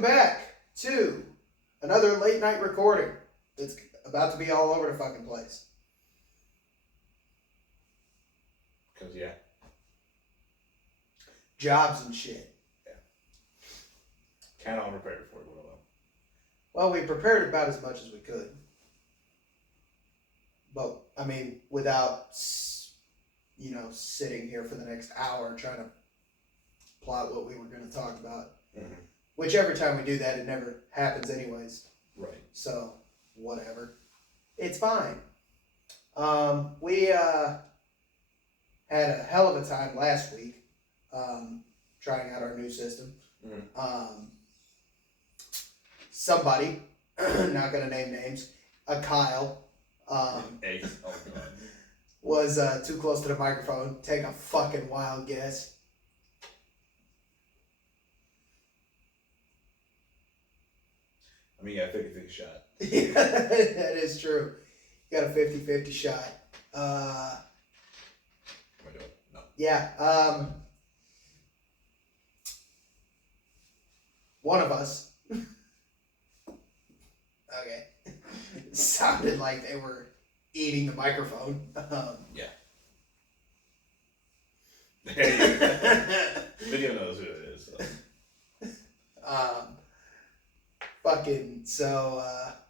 Welcome back to another late night recording. It's about to be all over the fucking place. Because, yeah. Jobs and shit. Yeah. Kind of prepared for it, though. Well, we prepared about as much as we could. But, I mean, without, sitting here for the next hour trying to plot what we were going to talk about. Mm-hmm. Which every time we do that, it never happens anyways. Right. So, whatever. It's fine. We had a hell of a time last week trying out our new system. Mm-hmm. Somebody, not going to name names, a Kyle, was too close to the microphone. Take a fucking wild guess. I mean, you got a 50-50 shot. Yeah, that is true. You got a 50-50 shot. Am I doing it? No. Yeah. One of us. Okay. Sounded like they were eating the microphone. Yeah. Video knows who it is. So.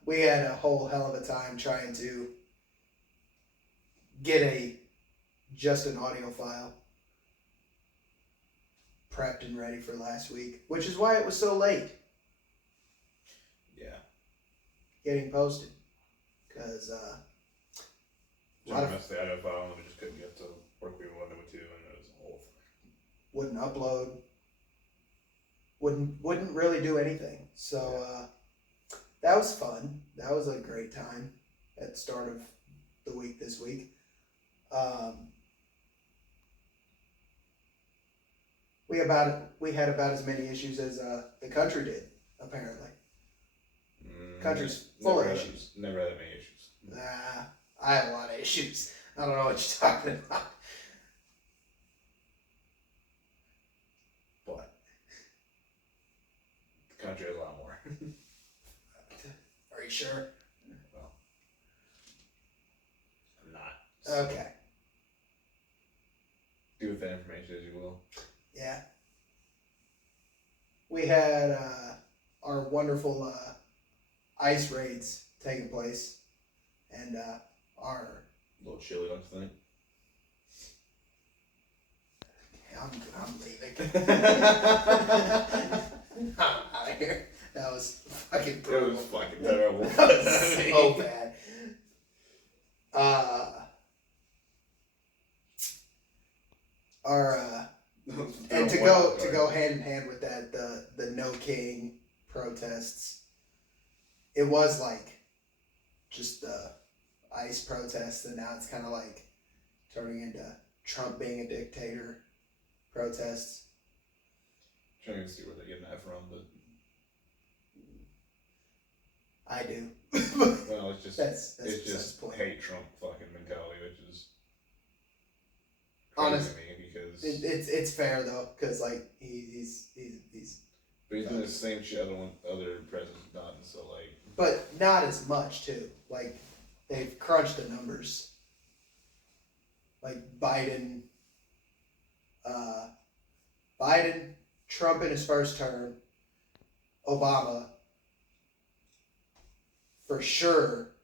We had a whole hell of a time trying to get just an audio file prepped and ready for last week, which is why it was so late. Yeah. Getting posted. Because, John messed the audio file and we just couldn't get to work we wanted to, and it was a whole thing. Wouldn't upload. Wouldn't really do anything. So, that was fun. That was a great time at the start of the week this week. We had about as many issues as the country did, apparently. Country's full of issues. Never had that many issues. I have a lot of issues. I don't know what you're talking about. But the country has a lot more. Are you sure? Well, I'm not. So. Okay. Do with that information as you will. Yeah. We had our wonderful ice raids taking place, and our a little chilly, don't you think? I'm leaving. I'm out of here. That was fucking brutal. It was fucking terrible. That was so bad. And to go hand in hand with that, the No King protests. It was like just the ICE protests, and now it's kind of like turning into Trump being a dictator protests. I'm trying to see where they're getting that from, but I do. Well, it's just that's just hate Trump fucking mentality, which is honest. To me because it's fair though, because like he's. But he's doing the same shit other presidents done, so like. But not as much too. Like they've crunched the numbers. Like Biden, Trump in his first term, Obama, for sure,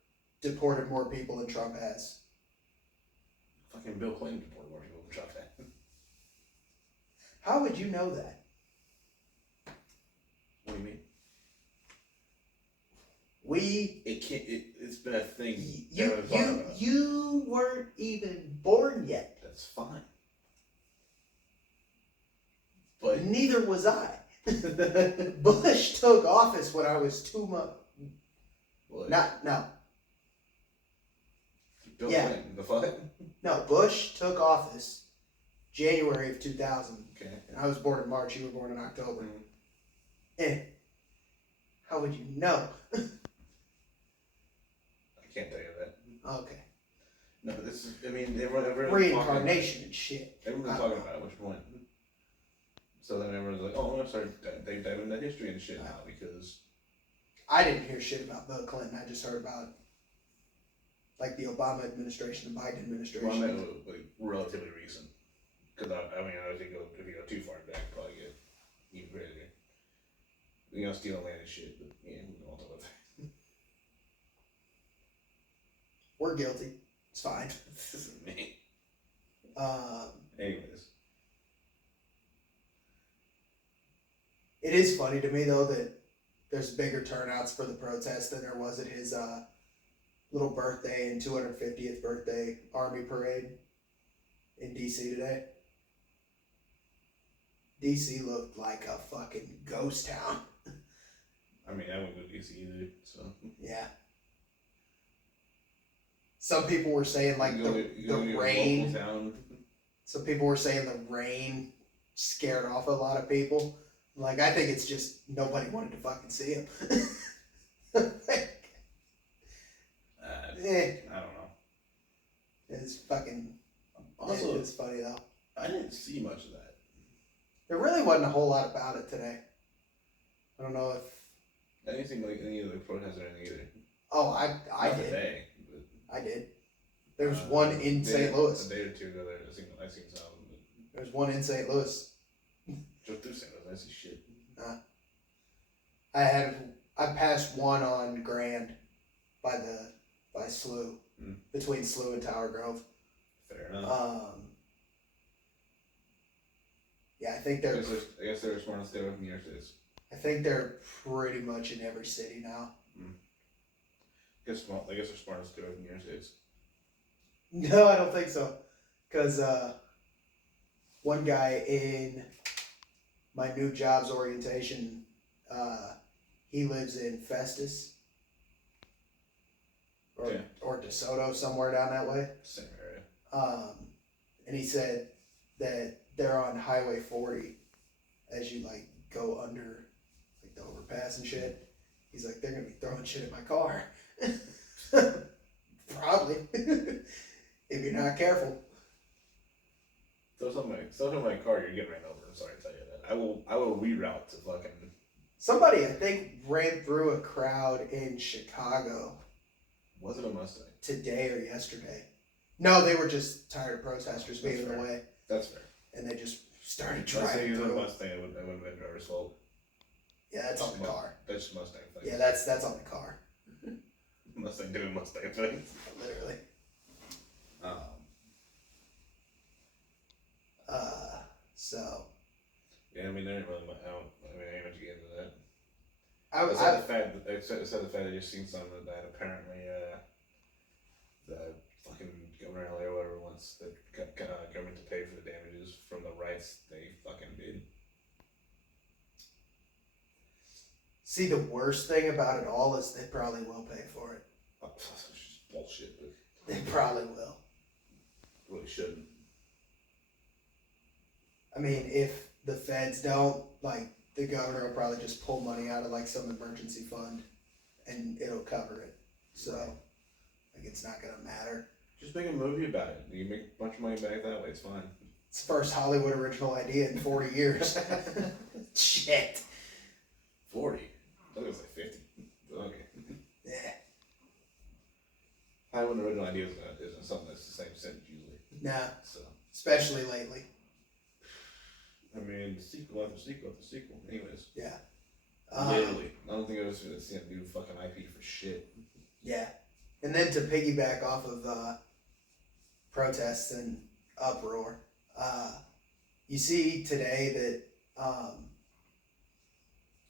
deported more people than Trump has. Fucking Bill Clinton deported more people than Trump has. How would you know that? What do you mean? It's been a thing. You weren't even born yet. That's fine. But neither was I. Bush took office when I was 2 months. No. Bill Clinton, the fuck? No, Bush took office January of 2000. Okay. And I was born in March. You were born in October. Mm-hmm. How would you know? I can't tell you that. Okay. No, this is, I mean, everyone reincarnation and shit. Everyone's talking about it. Which one? So then everyone's like, oh, I'm gonna start diving into history and shit now because I didn't hear shit about Bill Clinton. I just heard about like the Obama administration, the Biden administration. Well, I meant like relatively recent. Because I mean, I think if you go too far back, probably get even crazier. You know, stealing land and shit, but yeah, we don't talk about that. We're guilty. It's fine. This isn't me. Anyways. It is funny to me, though, that there's bigger turnouts for the protest than there was at his little birthday and 250th birthday Army parade in D.C. today. D.C. looked like a fucking ghost town. I mean, I wouldn't go to D.C. either, so. Yeah. Some people were saying, like, the rain. Some people were saying the rain scared off a lot of people. Like, I think it's just nobody wanted to fucking see him. I don't know. It's fucking. Also, it's funny though. I didn't see much of that. There really wasn't a whole lot about it today. I don't know if. I didn't see like any of the protests or anything either. Oh, I Not did. Today, I did. There was one in St. Louis. A day or two ago, I seen some. There's one in St. Louis. Just through St. Louis, I see shit. I passed one on Grand by SLU, between SLU and Tower Grove. Fair enough. Yeah, I think they're. I guess they're smart enough to stay away from New York City. I think they're pretty much in every city now. I guess they're smart enough to stay away from New York City. No, I don't think so. Because one guy in my new jobs orientation, he lives in Festus or DeSoto, somewhere down that way. Same area. And he said that they're on Highway 40 as you like go under like the overpass and shit. He's like, they're gonna be throwing shit at my car. Probably. If you're not careful. Throw something in my car, you're getting ran over. I'm sorry to tell you that. I will reroute to fucking. Somebody, I think, ran through a crowd in Chicago. Was it a Mustang? Today or yesterday. No, they were just tired of protesters being in the way. That's fair. And they just started driving through. Let's say a Mustang, it wouldn't have been driver's fault. Yeah, that's on the car. That's just Mustang thing. Yeah, that's on the car. Mustang doing Mustang things. Literally. So. Yeah, I mean, I didn't really. I ain't much to get into that. Except the fact that you've seen some of that apparently the fucking governor of LA or whatever wants the government to pay for the damages from the riots they fucking did. See, the worst thing about it all is they probably will pay for it. It's just bullshit, but they probably will. Really shouldn't. I mean, if the feds don't, like, the governor will probably just pull money out of, like, some emergency fund, and it'll cover it. So, like, it's not gonna matter. Just make a movie about it. You make a bunch of money back that way, it's fine. It's the first Hollywood original idea in 40 years. Shit. 40? I thought it was like 50. Okay. Yeah. Hollywood original idea isn't something that's the same sentence usually. Nah. So. Especially lately. I mean, sequel after sequel after sequel. Anyways. Yeah. Literally. I don't think I was going to see a new fucking IP for shit. Yeah. And then to piggyback off of protests and uproar, you see today that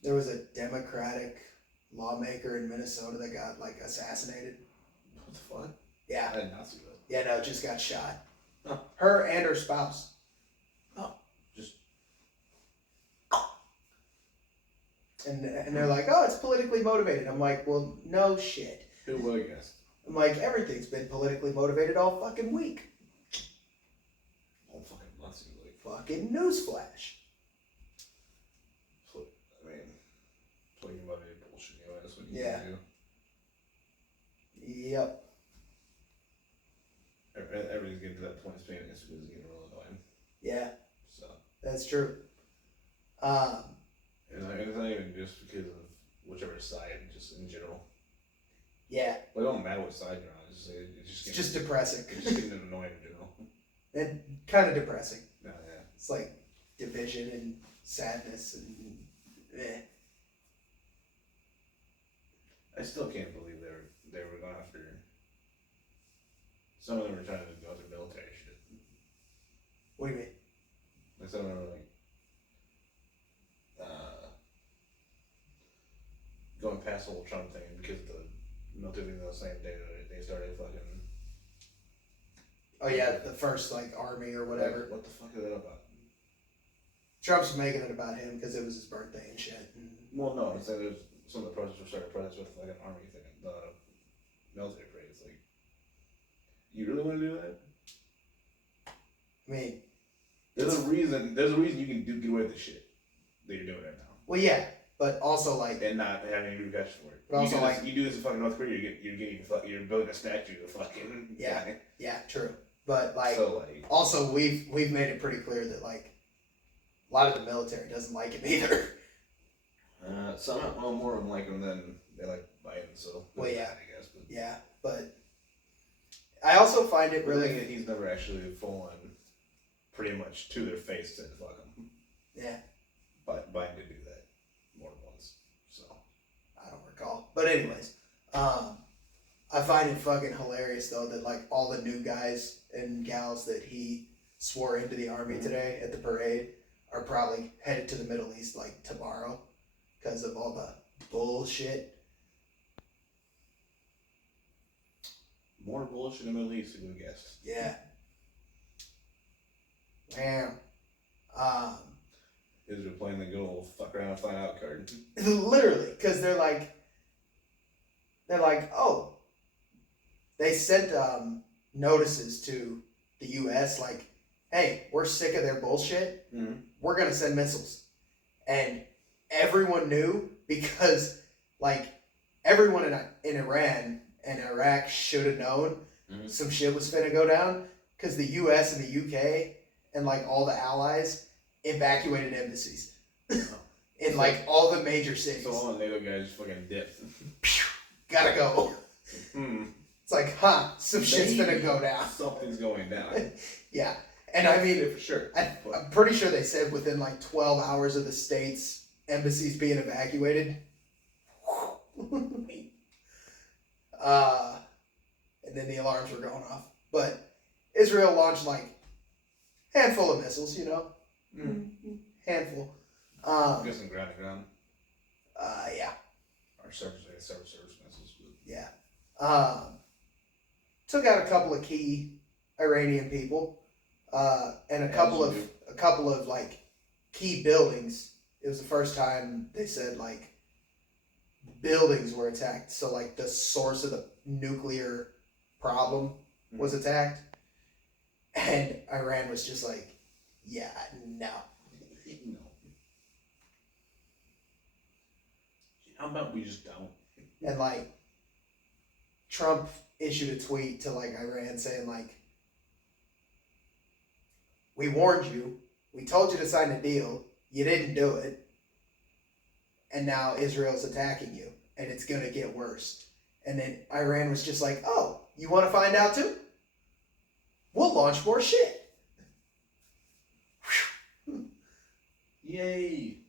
there was a Democratic lawmaker in Minnesota that got, like, assassinated. What the fuck? Yeah. I did not see that. Yeah, no, just got shot. Oh. Her and her spouse. Oh. Just. And they're like, oh, it's politically motivated. I'm like, well, no shit. Who would I guess? I'm like, everything's been politically motivated all fucking week. All fucking nuts, you like. Fucking newsflash. I mean, politically motivated bullshit, you know, that's what you Yeah. do. Yep. Everything's getting to that point of Instagram is getting real annoying. Yeah. So. That's true. And it's not even just because of whichever side, just in general. Yeah. Well, it don't matter what side you're on. It's just depressing. It's just getting annoying in general. And kind of depressing. No, yeah. It's like division and sadness and I still can't believe they were going after. Some of them were trying to go through military shit. What do you mean? Like some of them were like going past the whole Trump thing because the military thing the same day that they started fucking. Oh yeah, the first like army or whatever. Like, what the fuck is that about? Trump's making it about him because it was his birthday and shit. Well, no, I'm saying there's some of the protesters started protests with like an army thing, the military parade. It's like, you really want to do that? I mean, there's a reason you can get away with the shit that you're doing right now. Well, yeah, but also like, and not having any repercussions for it. But also you do this in fucking North Korea, you're building a statue of fucking guy. Yeah, true. But like, so like, also we've made it pretty clear that like a lot of the military doesn't like him either. Some more of them like him than they like Biden. So well, yeah, I guess. But yeah, but I also find it really that he's never actually full on, pretty much to their face said fuck him. Yeah. But Biden did do that more than once. So I don't recall. But anyways, I find it fucking hilarious though that like all the new guys and gals that he swore into the army today at the parade are probably headed to the Middle East like tomorrow because of all the bullshit. More bullshit in the Middle East, you would have guessed. Yeah. Damn. Israel playing the good old fuck around and find out card. Literally, because they're like, oh, they sent notices to the U.S. like, hey, we're sick of their bullshit. Mm-hmm. We're gonna send missiles, and everyone knew because like everyone in Iran and Iraq should have known some shit was finna go down because the U.S. and the U.K. and like all the allies evacuated embassies in like all the major cities. So all the NATO guys just fucking dipped. Gotta go. It's like, some shit's gonna go down. Something's going down. Yeah. And I mean, for sure. I'm pretty sure they said within like 12 hours of the state's embassies being evacuated. And then the alarms were going off. But Israel launched like a handful of missiles, you know? Handful. I'm guessing ground to ground. Yeah. Our service missiles. Yeah. Took out a couple of key Iranian people, and a couple of like key buildings. It was the first time they said like buildings were attacked. So like the source of the nuclear problem was attacked, and Iran was just like, yeah, no. How about we just don't? And like Trump issued a tweet to like Iran saying like, we warned you, we told you to sign a deal, you didn't do it, and now Israel's attacking you, and it's gonna get worse. And then Iran was just like, oh, you want to find out too? We'll launch more shit. Yay!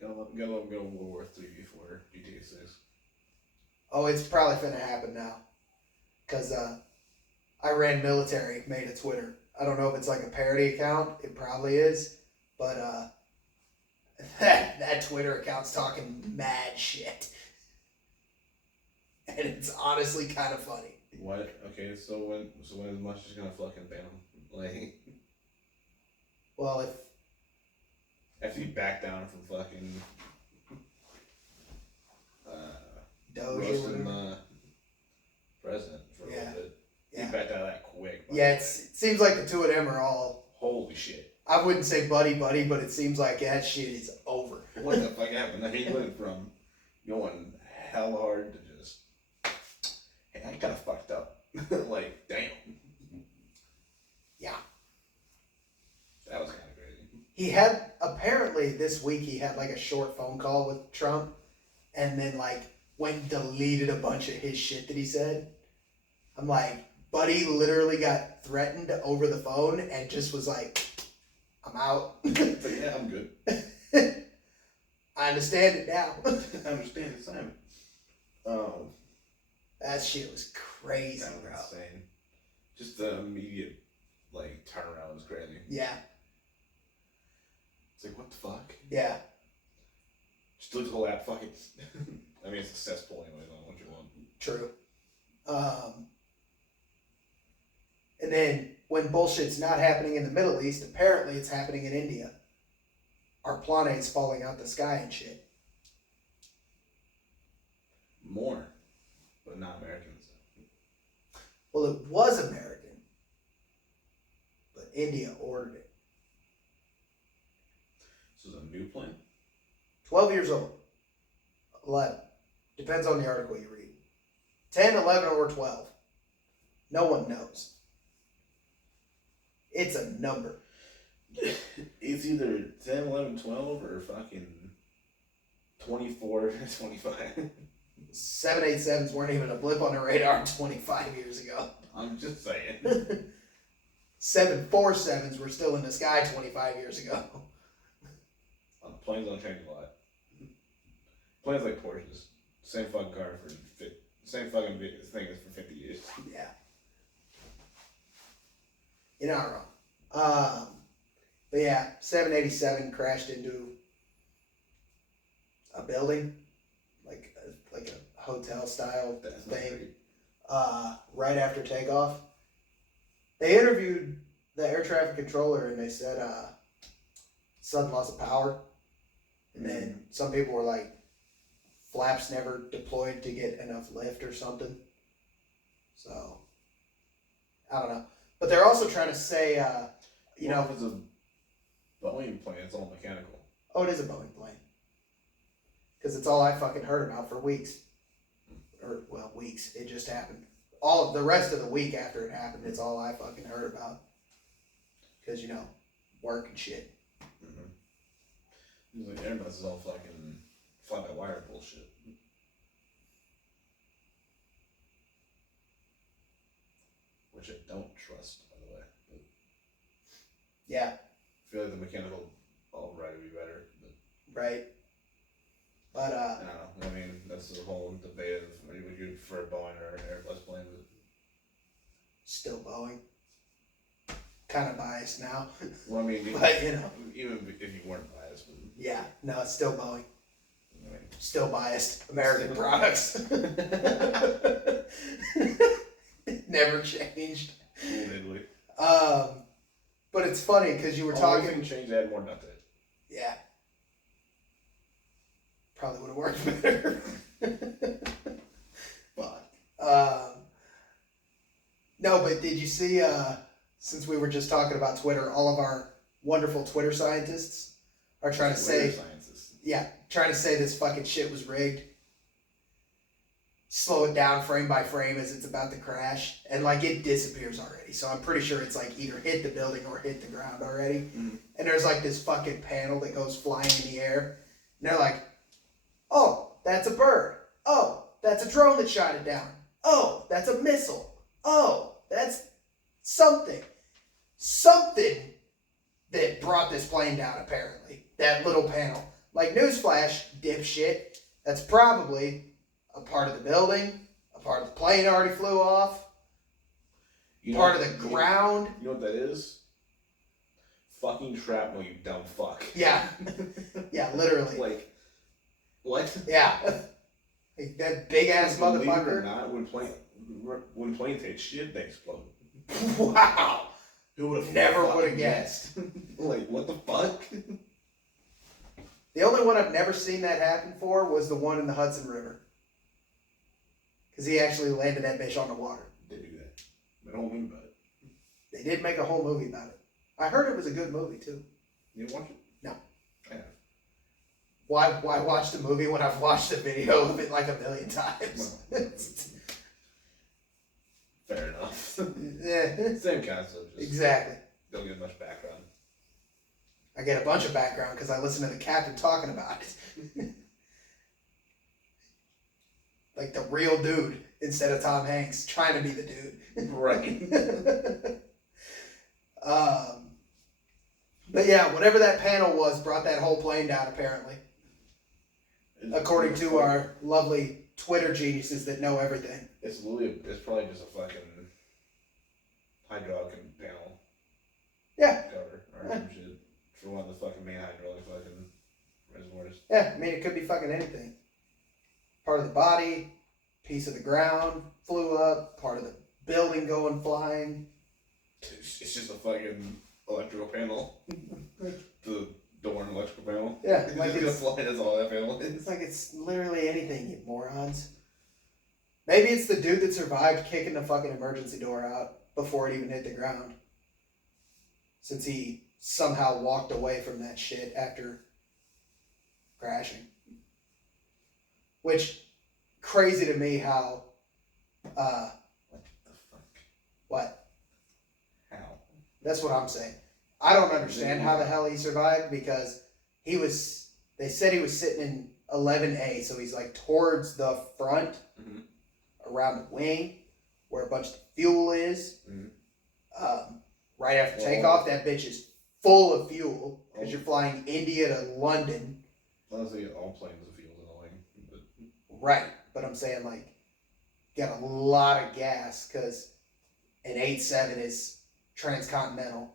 Gotta love World War III before GTA 6. Oh, it's probably finna happen now. Because Iran military made a Twitter. I don't know if it's like a parody account. It probably is. But that Twitter account's talking mad shit. And it's honestly kind of funny. What? Okay, so when is Mush just gonna fucking ban him? Like, well, if after you back down from fucking Doge roasting the president for a little bit, yeah, you backed out of that quick. Yeah, it seems like the two of them are all. Holy shit! I wouldn't say buddy, but it seems like that shit is over. What the fuck happened? He went from going hell hard to just, hey, I kind of fucked up. Like, damn. Yeah. That was He had, apparently this week he had like a short phone call with Trump and then like went and deleted a bunch of his shit that he said. I'm like, buddy literally got threatened over the phone and just was like, I'm out. But yeah, I'm good. I understand it now. I understand it, Simon. That shit was crazy, That was bro. insane. Just the immediate, like, turnaround was crazy. Yeah. It's like, what the fuck? Yeah. Just delete the whole app, fuck it. I mean, it's a cesspool anyway, don't what you want. True. And then when bullshit's not happening in the Middle East, apparently it's happening in India. Our planet's falling out the sky and shit. More, but not Americans. Well, it was American, but India ordered it. This is a new plane? 12 years old. 11. Depends on the article you read. 10, 11, or 12. No one knows. It's a number. It's either 10, 11, 12, or fucking 24, 25. 787s weren't even a blip on the radar 25 years ago. I'm just saying. 747s were still in the sky 25 years ago. Planes don't change a lot. Planes like Porsches. Same fucking car for same fucking thing as for 50 years. Yeah. You're not wrong. But yeah, 787 crashed into a building, like a hotel style thing, right after takeoff. They interviewed the air traffic controller and they said sudden loss of power. And then some people were like, flaps never deployed to get enough lift or something. So, I don't know. But they're also trying to say, you know, if it's a Boeing plane, it's all mechanical. Oh, it is a Boeing plane. Because it's all I fucking heard about for weeks. Or, well, weeks. It just happened. All the rest of the week after it happened, it's all I fucking heard about. Because, you know, work and shit. Mm-hmm. Like Airbus is all fucking fly-by-wire bullshit. Which I don't trust, by the way. But yeah. I feel like the mechanical override would be better. But right. But, I don't know. I mean, that's the whole debate of would you prefer Boeing or an Airbus plane? But still Boeing. Kind of biased now. Well, I mean, but, you know. Even if you weren't biased. But, yeah. No, it's still Boeing. I mean, still biased. American products. Never changed. Italy. But it's funny because you were talking. Only thing changed, add more nut to it. Yeah. Probably would have worked better. But no, but did you see? Since we were just talking about Twitter, all of our wonderful Twitter scientists are trying to say, trying to say this fucking shit was rigged. Slow it down frame by frame as it's about to crash, and like it disappears already. So I'm pretty sure it's like either hit the building or hit the ground already. Mm-hmm. And there's like this fucking panel that goes flying in the air, and they're like, "Oh, that's a bird. Oh, that's a drone that shot it down. Oh, that's a missile. Oh, that's something that brought this plane down. Apparently, that little panel. Like newsflash, dipshit. That's probably." A part of the building, a part of the plane already flew off, part of the ground. You know what that is? Fucking shrapnel, you dumb fuck. Yeah. Yeah, literally. Like, what? Yeah. Like that big ass motherfucker. Believe it or not, when planes hit shit, they explode. Wow. Who would have never would have guessed? Like, what the fuck? The only one I've never seen that happen for was the one in the Hudson River. Because he actually landed that bitch on the water. They do that. They don't movie about it. They did make a whole movie about it. I heard it was a good movie, too. You didn't watch it? No. I have. Why watch the movie when I've watched the video of it like a million times? Well, fair enough. Yeah. Same concept. Just exactly. Don't get much background. I get a bunch of background because I listen to the captain talking about it. Like the real dude instead of Tom Hanks trying to be the dude. Right. But yeah, whatever that panel was brought that whole plane down, apparently. According to our lovely Twitter geniuses that know everything. It's probably just a fucking hydraulic panel. Yeah. Cover or some shit for one of the fucking main hydraulic fucking reservoirs. Yeah, I mean, it could be fucking anything. Part of the body, piece of the ground flew up, part of the building going flying. It's just a fucking electrical panel. The door and electrical panel. Yeah, it's like just gonna fly. That's all that panel is. It's like it's literally anything, you morons. Maybe it's the dude that survived kicking the fucking emergency door out before it even hit the ground. Since he somehow walked away from that shit after crashing. Which, crazy to me how, what the fuck? What? How? That's what I'm saying. I don't understand how the hell he survived because they said he was sitting in 11A, so he's like towards the front, around the wing, where a bunch of fuel is. Right after takeoff, that bitch is full of fuel because you're flying India to London. Honestly, all planes of fuel in the wing. But... Right, but I'm saying like, you got a lot of gas because an 87 is transcontinental.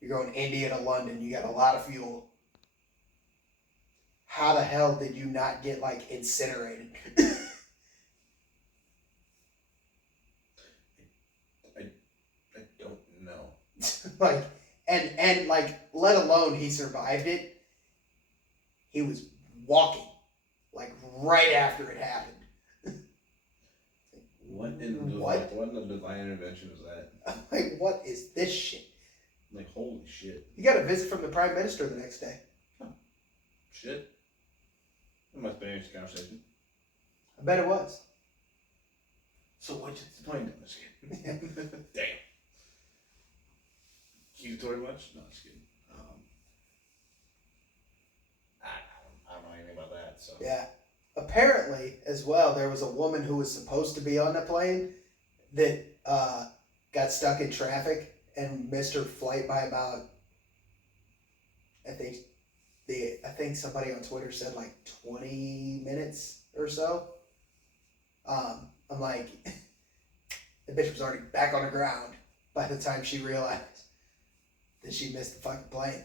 You're going India to London. You got a lot of fuel. How the hell did you not get like incinerated? I don't know. Like, and like, let alone he survived it. He was walking, like right after it happened. What in the divine intervention was that? I'm like, what is this shit? Like, holy shit. You got a visit from the Prime Minister the next day. Oh, shit. That must be an interesting conversation. I bet it was. So what's the point of this game? Damn. Accusatory much? No, just kidding. I don't know anything about that, so. Yeah. Apparently, as well, there was a woman who was supposed to be on the plane that got stuck in traffic and missed her flight by about, I think somebody on Twitter said like 20 minutes or so. I'm like, the bitch was already back on the ground by the time she realized that she missed the fucking plane.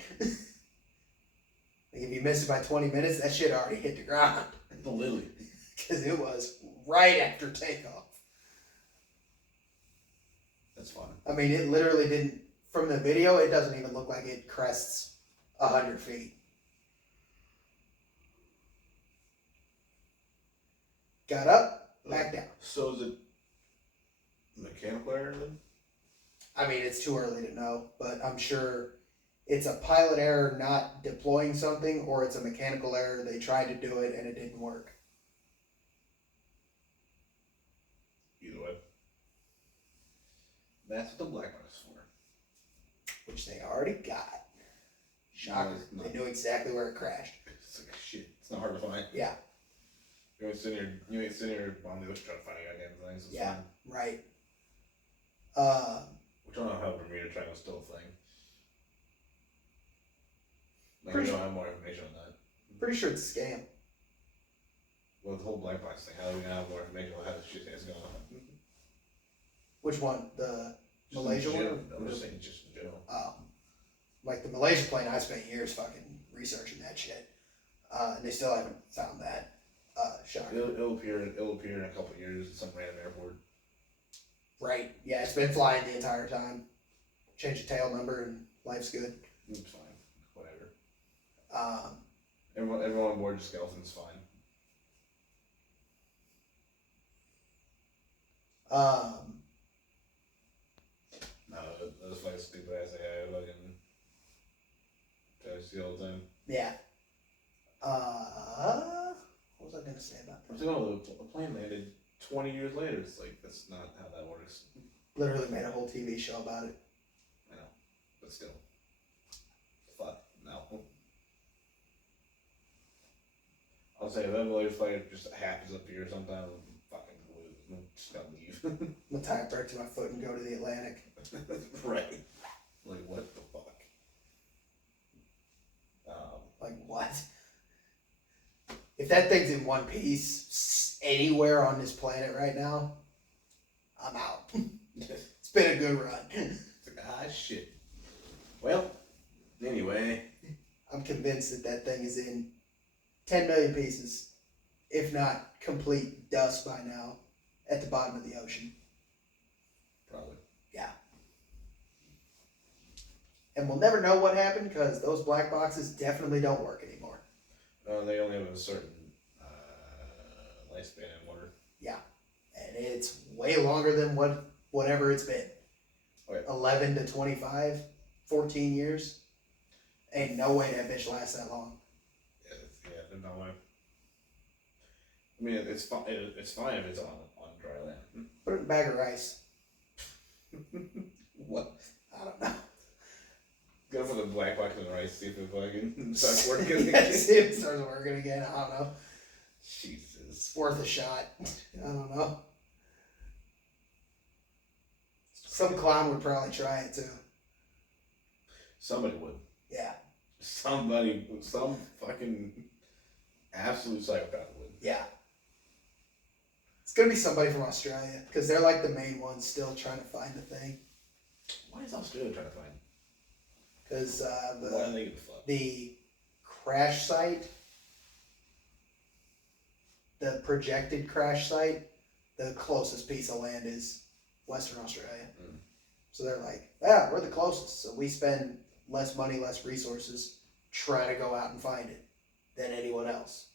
Like if you missed it by 20 minutes, that shit already hit the ground. Literally. Because it was right after takeoff. That's fun. I mean, it literally didn't, from the video, it doesn't even look like it crests 100 feet. Got up, back down. So is it mechanical error then? I mean, it's too early to know, but I'm sure it's a pilot error not deploying something, or it's a mechanical error. They tried to do it and it didn't work. Either way. That's what the black box is for. Which they already got. Shocker. No, they knew exactly where it crashed. It's like shit. It's not hard to find. Yeah. You ain't sitting here on the ocean trying to find goddamn things. It's yeah, fine. right. Which I don't know how Bermuda Triangle is still a thing. Like, Pretty we don't have more information on that. Pretty sure it's a scam. Well, the whole black box thing, how are we gonna have more information on how this shit is going on? Which one? The Just Malaysia in one? general. I'm just saying, just in general. Like the Malaysia plane, I spent years fucking researching that shit. And they still haven't found that. Shocker. It'll appear in a couple of years at some random airport. Right. Yeah, it's been flying the entire time. Change the tail number and life's good. It's fine. Whatever. Um, Everyone on board the skeleton's fine. No, those fucking stupid ass AI fucking try to see all the time. yeah. What was I gonna say about I'm that? saying, oh, the plane landed 20 years later. It's like, that's not how that works. Literally made a whole TV show about it. I know, but still. Fuck. No. I'll say if that Williams fight just happens up here sometime, I'll fucking lose. I'm just gonna leave. I'm gonna tie a brick to my foot and go to the Atlantic. Right. Like, what the fuck? Like, what? If that thing's in one piece anywhere on this planet right now, I'm out. It's been a good run. It's like, ah, shit. Well, anyway. I'm convinced that thing is in 10 million pieces, if not complete dust by now, at the bottom of the ocean. Probably. Yeah. And we'll never know what happened because those black boxes definitely don't work anymore. They only have a certain lifespan in water. Yeah. And it's way longer than whatever it's been. Okay. 11 to 25, 14 years. Ain't no way that bitch lasts that long. Yeah, there's no way. I mean, it's fine. It's fine if it's on dry land. Put it in a bag of rice. What? I don't know. Go for the black box and the rice, see if it fucking starts working Yeah, again. see if it starts working again. I don't know. Jesus. It's worth a shot. I don't know. Some clown would probably try it too. Somebody would. Yeah. Some fucking absolute psychopath would. Yeah. It's gonna be somebody from Australia because they're like the main ones still trying to find the thing. Why is Australia trying to find? Because Why do they give a fuck? the crash site, the projected crash site, the closest piece of land is Western Australia. Mm. So they're like, yeah, we're the closest. So we spend less money, less resources trying to go out and find it than anyone else.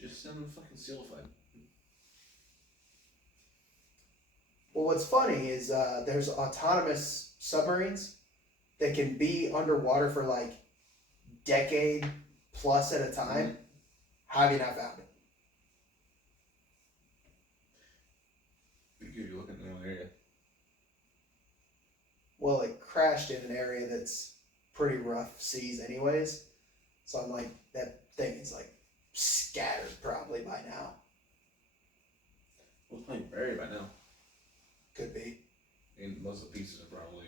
Just send them a fucking seal fight. Well, what's funny is there's autonomous submarines that can be underwater for like decade plus at a time. Mm-hmm. How have you not found it? Because you're looking in the wrong area. Well, it crashed in an area that's pretty rough seas anyways. So I'm like, that thing is like scattered probably by now. Well, it's probably buried by now. Could be. And most of the pieces are probably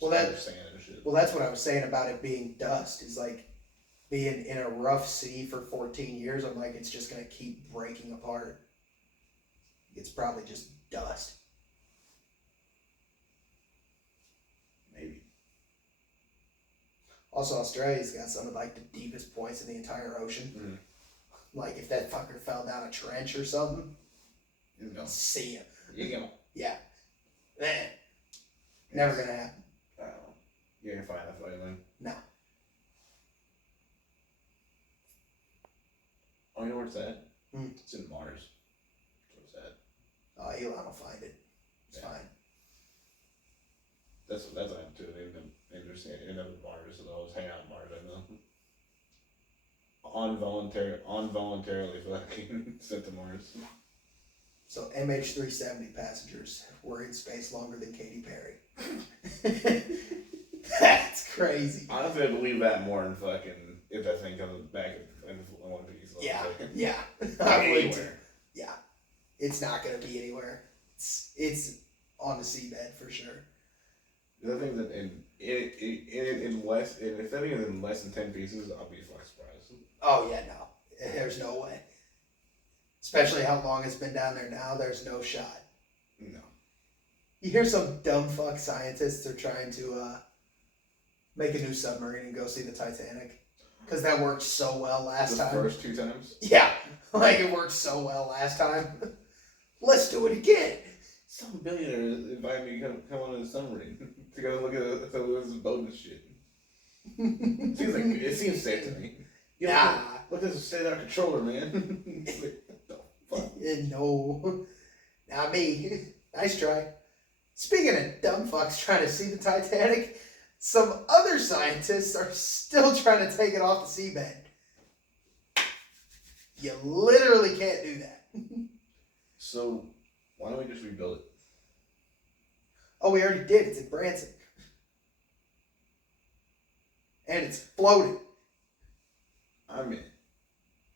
sand and shit. Well, that's what I was saying about it being dust. Is like being in a rough sea for 14 years. I'm like, it's just gonna keep breaking apart. It's probably just dust. Maybe. Also, Australia's got some of like the deepest points in the entire ocean. Mm-hmm. Like if that fucker fell down a trench or something, you go. See ya. You go. Yeah. Man. Never gonna happen. I don't know. You ain't gonna find that fight, then? No. Oh, you know where it's at? Hmm. It's in Mars. That's where it's at. Oh, Elon will find it. It's fine. That's what I have too. They end up in Mars, so they'll always hang out in Mars, I know. Involuntarily fucking sent to Mars. So MH370 passengers were in space longer than Katy Perry. That's crazy. Honestly, I believe that more than fucking if that thing comes back in one piece. Yeah, yeah. Anywhere. Yeah. It's not gonna be anywhere. It's on the seabed for sure. The other thing that in less, if that thing is in less than 10 pieces, I'll be fucking surprised. Oh yeah, no. There's no way. Especially how long it's been down there now, there's no shot. No. You hear some dumb fuck scientists are trying to make a new submarine and go see the Titanic. Because that worked so well last time. The first 2 times? Yeah. Like it worked so well last time. Let's do it again. Some billionaire invited me to come on a submarine to go look at this boat and shit. It seems safe to me. Yeah. Look at this state-of-the-art controller, man. What the fuck? No. Not me. Nice try. Speaking of dumb fucks trying to see the Titanic, some other scientists are still trying to take it off the seabed. You literally can't do that. So, why don't we just rebuild it? Oh, we already did. It's in Branson. and it's floating. I mean,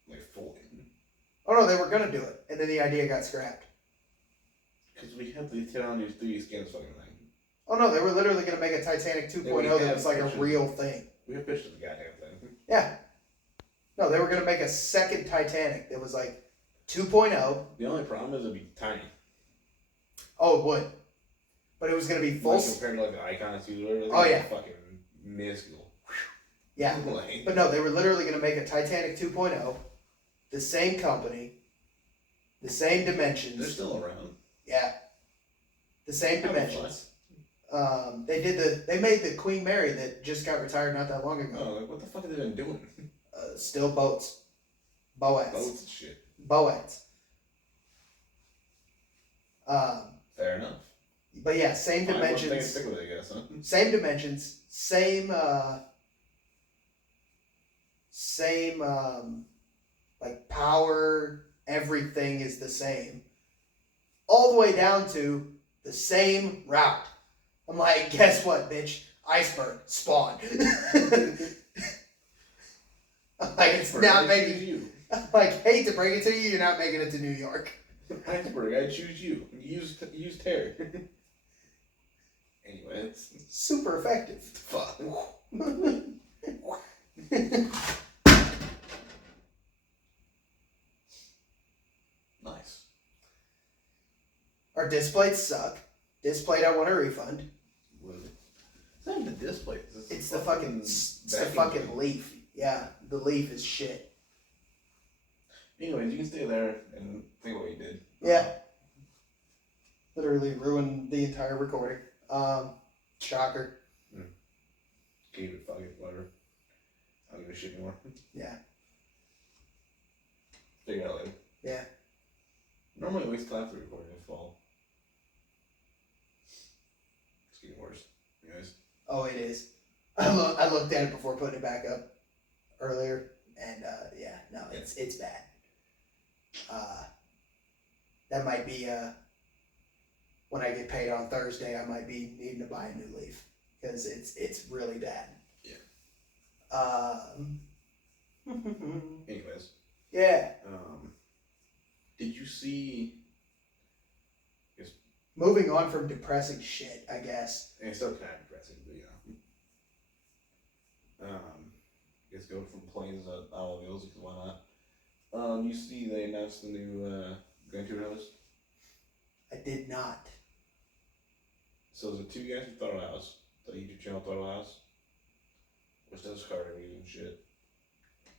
like fully. Oh no, they were gonna do it, and then the idea got scrapped. Because we have the technology to 3D scan this fucking thing. Oh no, they were literally gonna make a Titanic 2.0 that was like a real thing. We have pictures of the goddamn thing. Yeah. No, they were gonna make a second Titanic that was like 2.0. The only problem is it'd be tiny. Oh, it would. But it was gonna be full. Like compared to like the Icon C, oh yeah, fucking minuscule. Yeah, but no, they were literally gonna make a Titanic 2.0, the same company, the same dimensions. They're still around. Yeah, the same dimensions. They made the Queen Mary that just got retired not that long ago. Oh, like what the fuck have they been doing? Still boats, Boats and shit. Boats. Fair enough. But yeah, same dimensions. Stick with it, I guess, huh? Same dimensions, same like power. Everything is the same, all the way down to the same route. I'm like, guess what, bitch? Iceberg spawn. Like it's not making you. Like, hate to break it to you, you're not making it to New York. Iceberg, I choose you. Use terror. Anyway, it's super effective. Fuck. Nice. Our displays suck. Display, I want a refund. What is it? It's not even the display. It's the fucking leaf. Yeah, the leaf is shit. Anyways, you can stay there and think what you did. Yeah. Literally ruined the entire recording. Shocker. Keep it, fuck it, whatever. I don't give a shit anymore. Yeah. Figure it out later. Yeah. Normally, I always clap the recording in fall. It's getting worse. Anyways. Oh, it is. I looked at it before putting it back up earlier, and yeah, no, it's bad. That might be when I get paid on Thursday, I might be needing to buy a new leaf because it's really bad. Yeah. Anyways. Yeah. Did you see? Moving on from depressing shit, I guess. And it's still kind of depressing, but yeah. Let's go from planes to automobiles because why not? You see, they announced the new Gran Turismo. I did not. So there's the two guys from Throttle House, the YouTube channel Throttle House, which does car reviews and shit.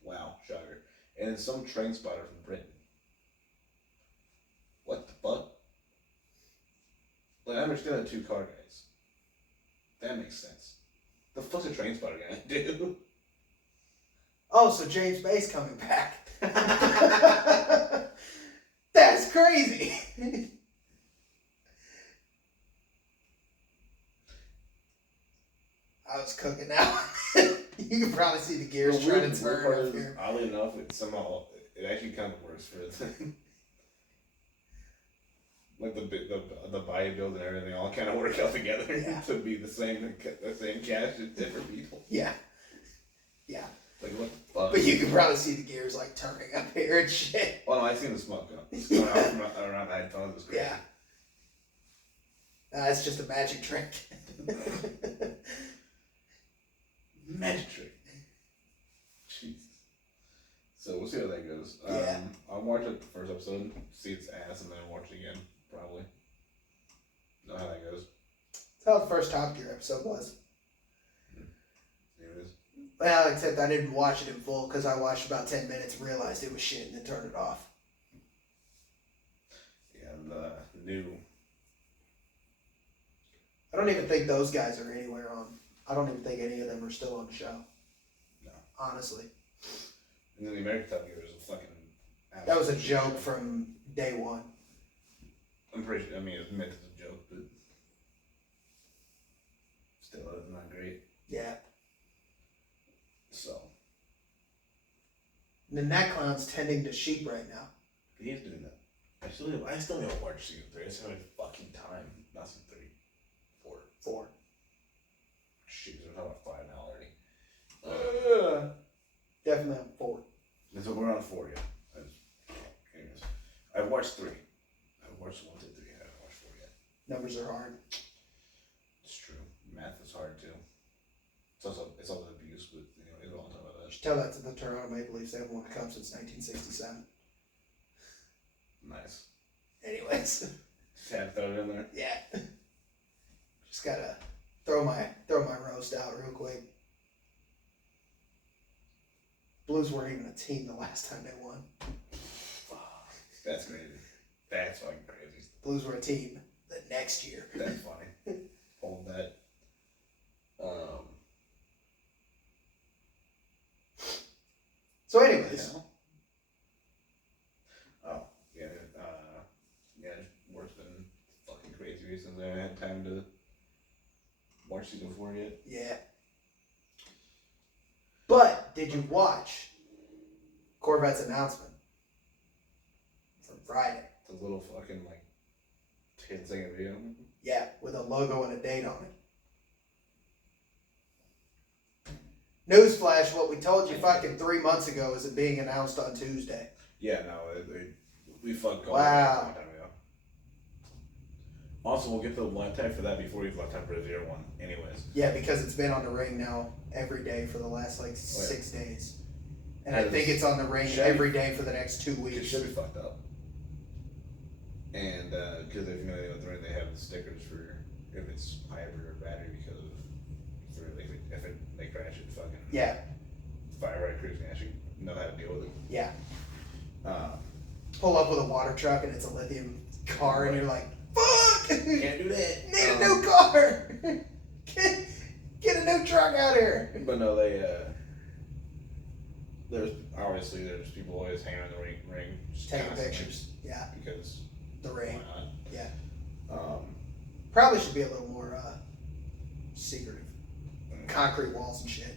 Wow, shocker. And then some train spotter from Britain. What the fuck? Like, I understand the two car guys. That makes sense. The fuck's a train spotter guy do? Oh, so James Bay's coming back. That's crazy. I was cooking now. You can probably see the gears trying to turn up here. Oddly enough, it actually kind of works for it. Like the buy build and everything all kind of work out together to be the same cash as different people. Yeah. Yeah. Like what the fuck? But you can probably see the gears like turning up here and shit. Oh no, I seen the smoke up. It's going out from around the headphones. It's crazy. Yeah. It's just a magic trick. Magic trick. Jesus. So we'll see how that goes. Yeah. I'll watch it the first episode, see its ass, and then watch it again. Probably. Know how that goes. That's how the first Top Gear episode was. There it is. Well, except I didn't watch it in full because I watched about 10 minutes, realized it was shit, and then turned it off. Yeah, the new. I don't even think those guys are anywhere on. I don't even think any of them are still on the show. No. Honestly. And then the American Top Gear was a fucking. That was a joke from day one. I'm pretty sure. I mean, it was meant as a joke, but still, it's not great. Yeah. So. And then that clown's tending to sheep right now. He's doing that. I still need to watch season 3. I just haven't fucking time. Not season 3. 4. Four. Shit, we're talking about 5 now definitely on 4. And so we're on 4 yet. Anyways, I've watched 3. I've watched 1, 2, 3. I haven't watched 4 yet. Numbers are hard. It's true. Math is hard too. It's also abuse, but we don't talk about that. You should tell that to the Toronto Maple Leafs. They haven't won a cup since 1967. Nice. Anyways. Had to throw it in there. Yeah. Just gotta throw my roast out real quick. Blues weren't even a team the last time they won. That's crazy. That's fucking crazy. Blues were a team the next year. That's funny. Hold that. So anyways. Yeah. Oh, yeah. Work's been fucking crazy recently. I haven't had time to watch season 4 yet. Yeah. But did you watch Corvette's announcement from Friday? It's a little fucking 10-second video. Yeah, with a logo and a date on it. Newsflash, what we told you fucking 3 months ago is it being announced on Tuesday. Yeah, no, we fucked Wow. a long time ago. Also, we'll get the live tag for that before we've left time for the 0-1. Anyways. Yeah, because it's been on the ring now every day for the last 6 days. And I think it's on the ring every day for the next 2 weeks. It should be fucked up. And, because if you know the ring, they have the stickers for if it's hybrid or battery because of, if they crash it, fucking. Yeah. Fire right crews can actually know how to deal with it. Yeah. Pull up with a water truck and it's a lithium car and you're like, fuck! Can't do that. Need a new car! Get a new truck out here! But no, there's people always hanging on the ring just taking constantly. pictures. Yeah. Because the ring. why not? Yeah. Probably should be a little more secretive. Concrete walls and shit.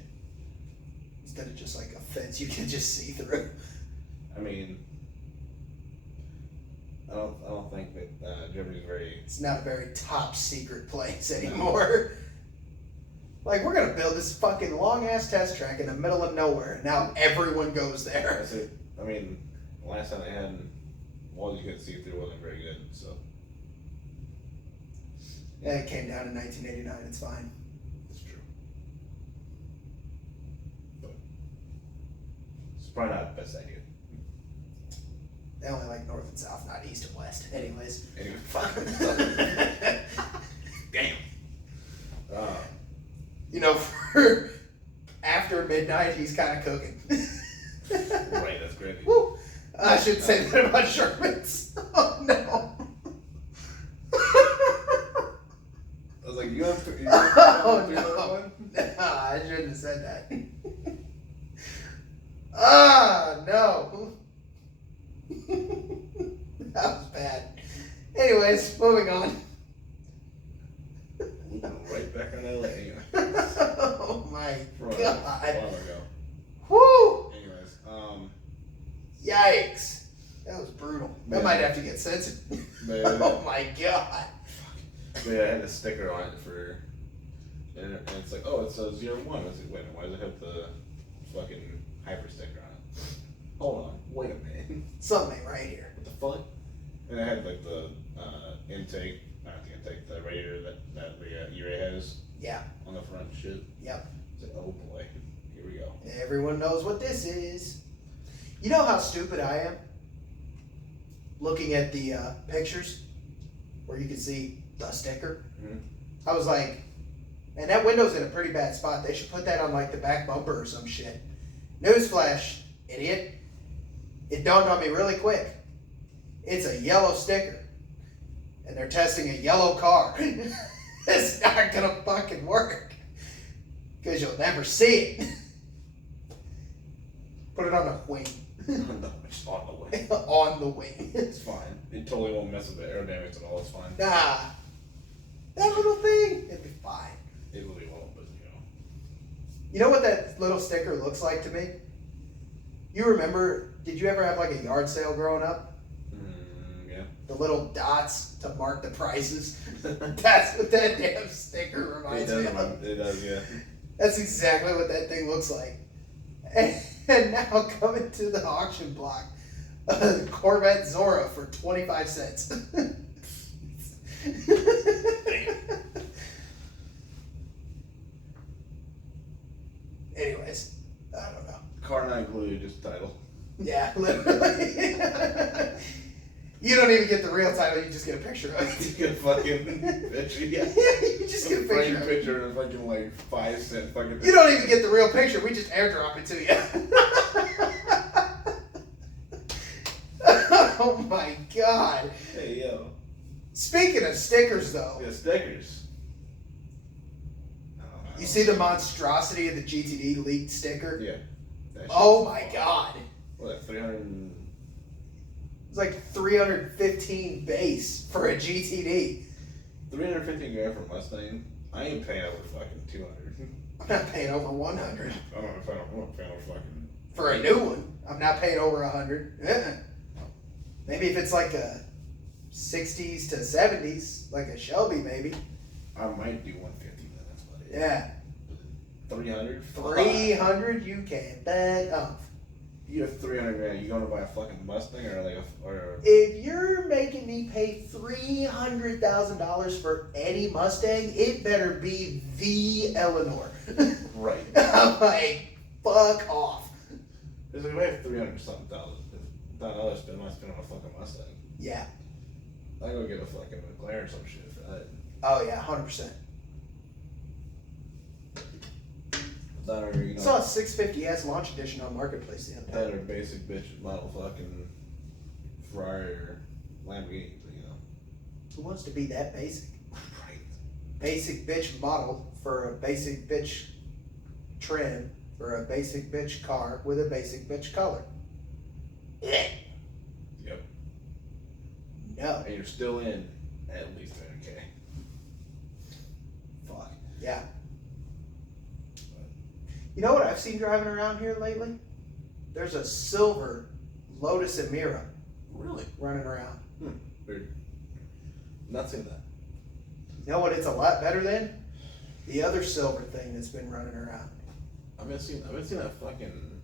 Instead of just a fence you can just see through. I mean, I don't think that Germany's very. It's not a very top secret place anymore. We're gonna build this fucking long ass test track in the middle of nowhere, and now everyone goes there. That's it. I mean, the last time they had walls you could see through wasn't very good, so. Yeah, it came down in 1989. It's fine. It's true. But it's probably not the best idea. They only like north and south, not east and west. Anyways. Anyway. Damn. For after midnight, he's kind of cooking. Right, that's great. Woo! I should say that about Shermans. Oh, no. I was like, you have to. Oh, no. Nah, I shouldn't have said that. No. That was bad. Anyways, moving on. Right back on LA. Oh my god. Woo! Anyways, yikes. That was brutal. That might have to get censored. Oh my god. Fuck. Yeah, I had a sticker on it and it's like, oh, it says 0-1. I was like, wait a minute, why does it have the fucking hyper sticker on it? Hold on, wait a minute. Something ain't right here. What the fuck? And I had the intake, not the intake, the radiator that the E-Ray has. Yeah. On the front shit. Yep. It's like, oh boy, here we go. Everyone knows what this is. You know how stupid I am? Looking at the pictures where you can see the sticker. Mm-hmm. I was like, man, that window's in a pretty bad spot. They should put that on the back bumper or some shit. Newsflash, idiot. It dawned on me really quick. It's a yellow sticker. And they're testing a yellow car. It's not gonna fucking work. Because you'll never see it. Put it on the wing. It's on the way. On the wing. It's fine. It totally won't mess with the aerodynamics at all. It's fine. Nah. That little thing, it'd be fine. It really won't, but You know what that little sticker looks like to me? You remember, did you ever have a yard sale growing up? Yeah. The little dots to mark the prices. That's what that damn sticker reminds me of. It does, yeah. That's exactly what that thing looks like. And now coming to the auction block, Corvette Zora for 25 cents. Anyways, I don't know. Car not included, just title. Yeah, literally. You don't even get the real title, you just get a picture of it. You get a fucking picture, yeah. You just get a frame picture. picture and a fucking like 5 cent fucking. You don't even get the real picture, we just airdrop it to you. Oh my god. Hey yo. Speaking of stickers though. Yeah, stickers. You see the monstrosity of the GTD leaked sticker? Yeah. Oh my god. What, 300? It's like 315 base for a GTD. 315 grand for a Mustang? I ain't paying over fucking 200. I'm not paying over 100. I'm not paying over fucking. For a new one, I'm not paying over 100. Maybe if it's like a 60s to 70s, like a Shelby maybe. I might do 150 then, that's about it. Yeah. 300? 300 you can bet off. You have 300 grand, you going to buy a fucking Mustang or like or If you're making me pay $300,000 for any Mustang, it better be the Eleanor. right. I'm like, fuck off. It's like, we have 300 something thousand. $1,000 spend, I spend on a fucking Mustang. Yeah. I go get a fucking McLaren or some shit for that. Oh yeah, 100%. That or, you know, Saw a 650S launch edition on Marketplace the other day. that or basic bitch model fucking Ferrari or Lamborghini, you know. Who wants to be that basic? Right. Basic bitch model for a basic bitch trim for a basic bitch car with a basic bitch color. Yep. No. And you're still in at least 300K. Fuck. Yeah. You know what I've seen driving around here lately? There's a silver Lotus Emira Really? running around. Weird. Not seen that. You know what it's a lot better than? The other silver thing that's been running around. I've been seeing that fucking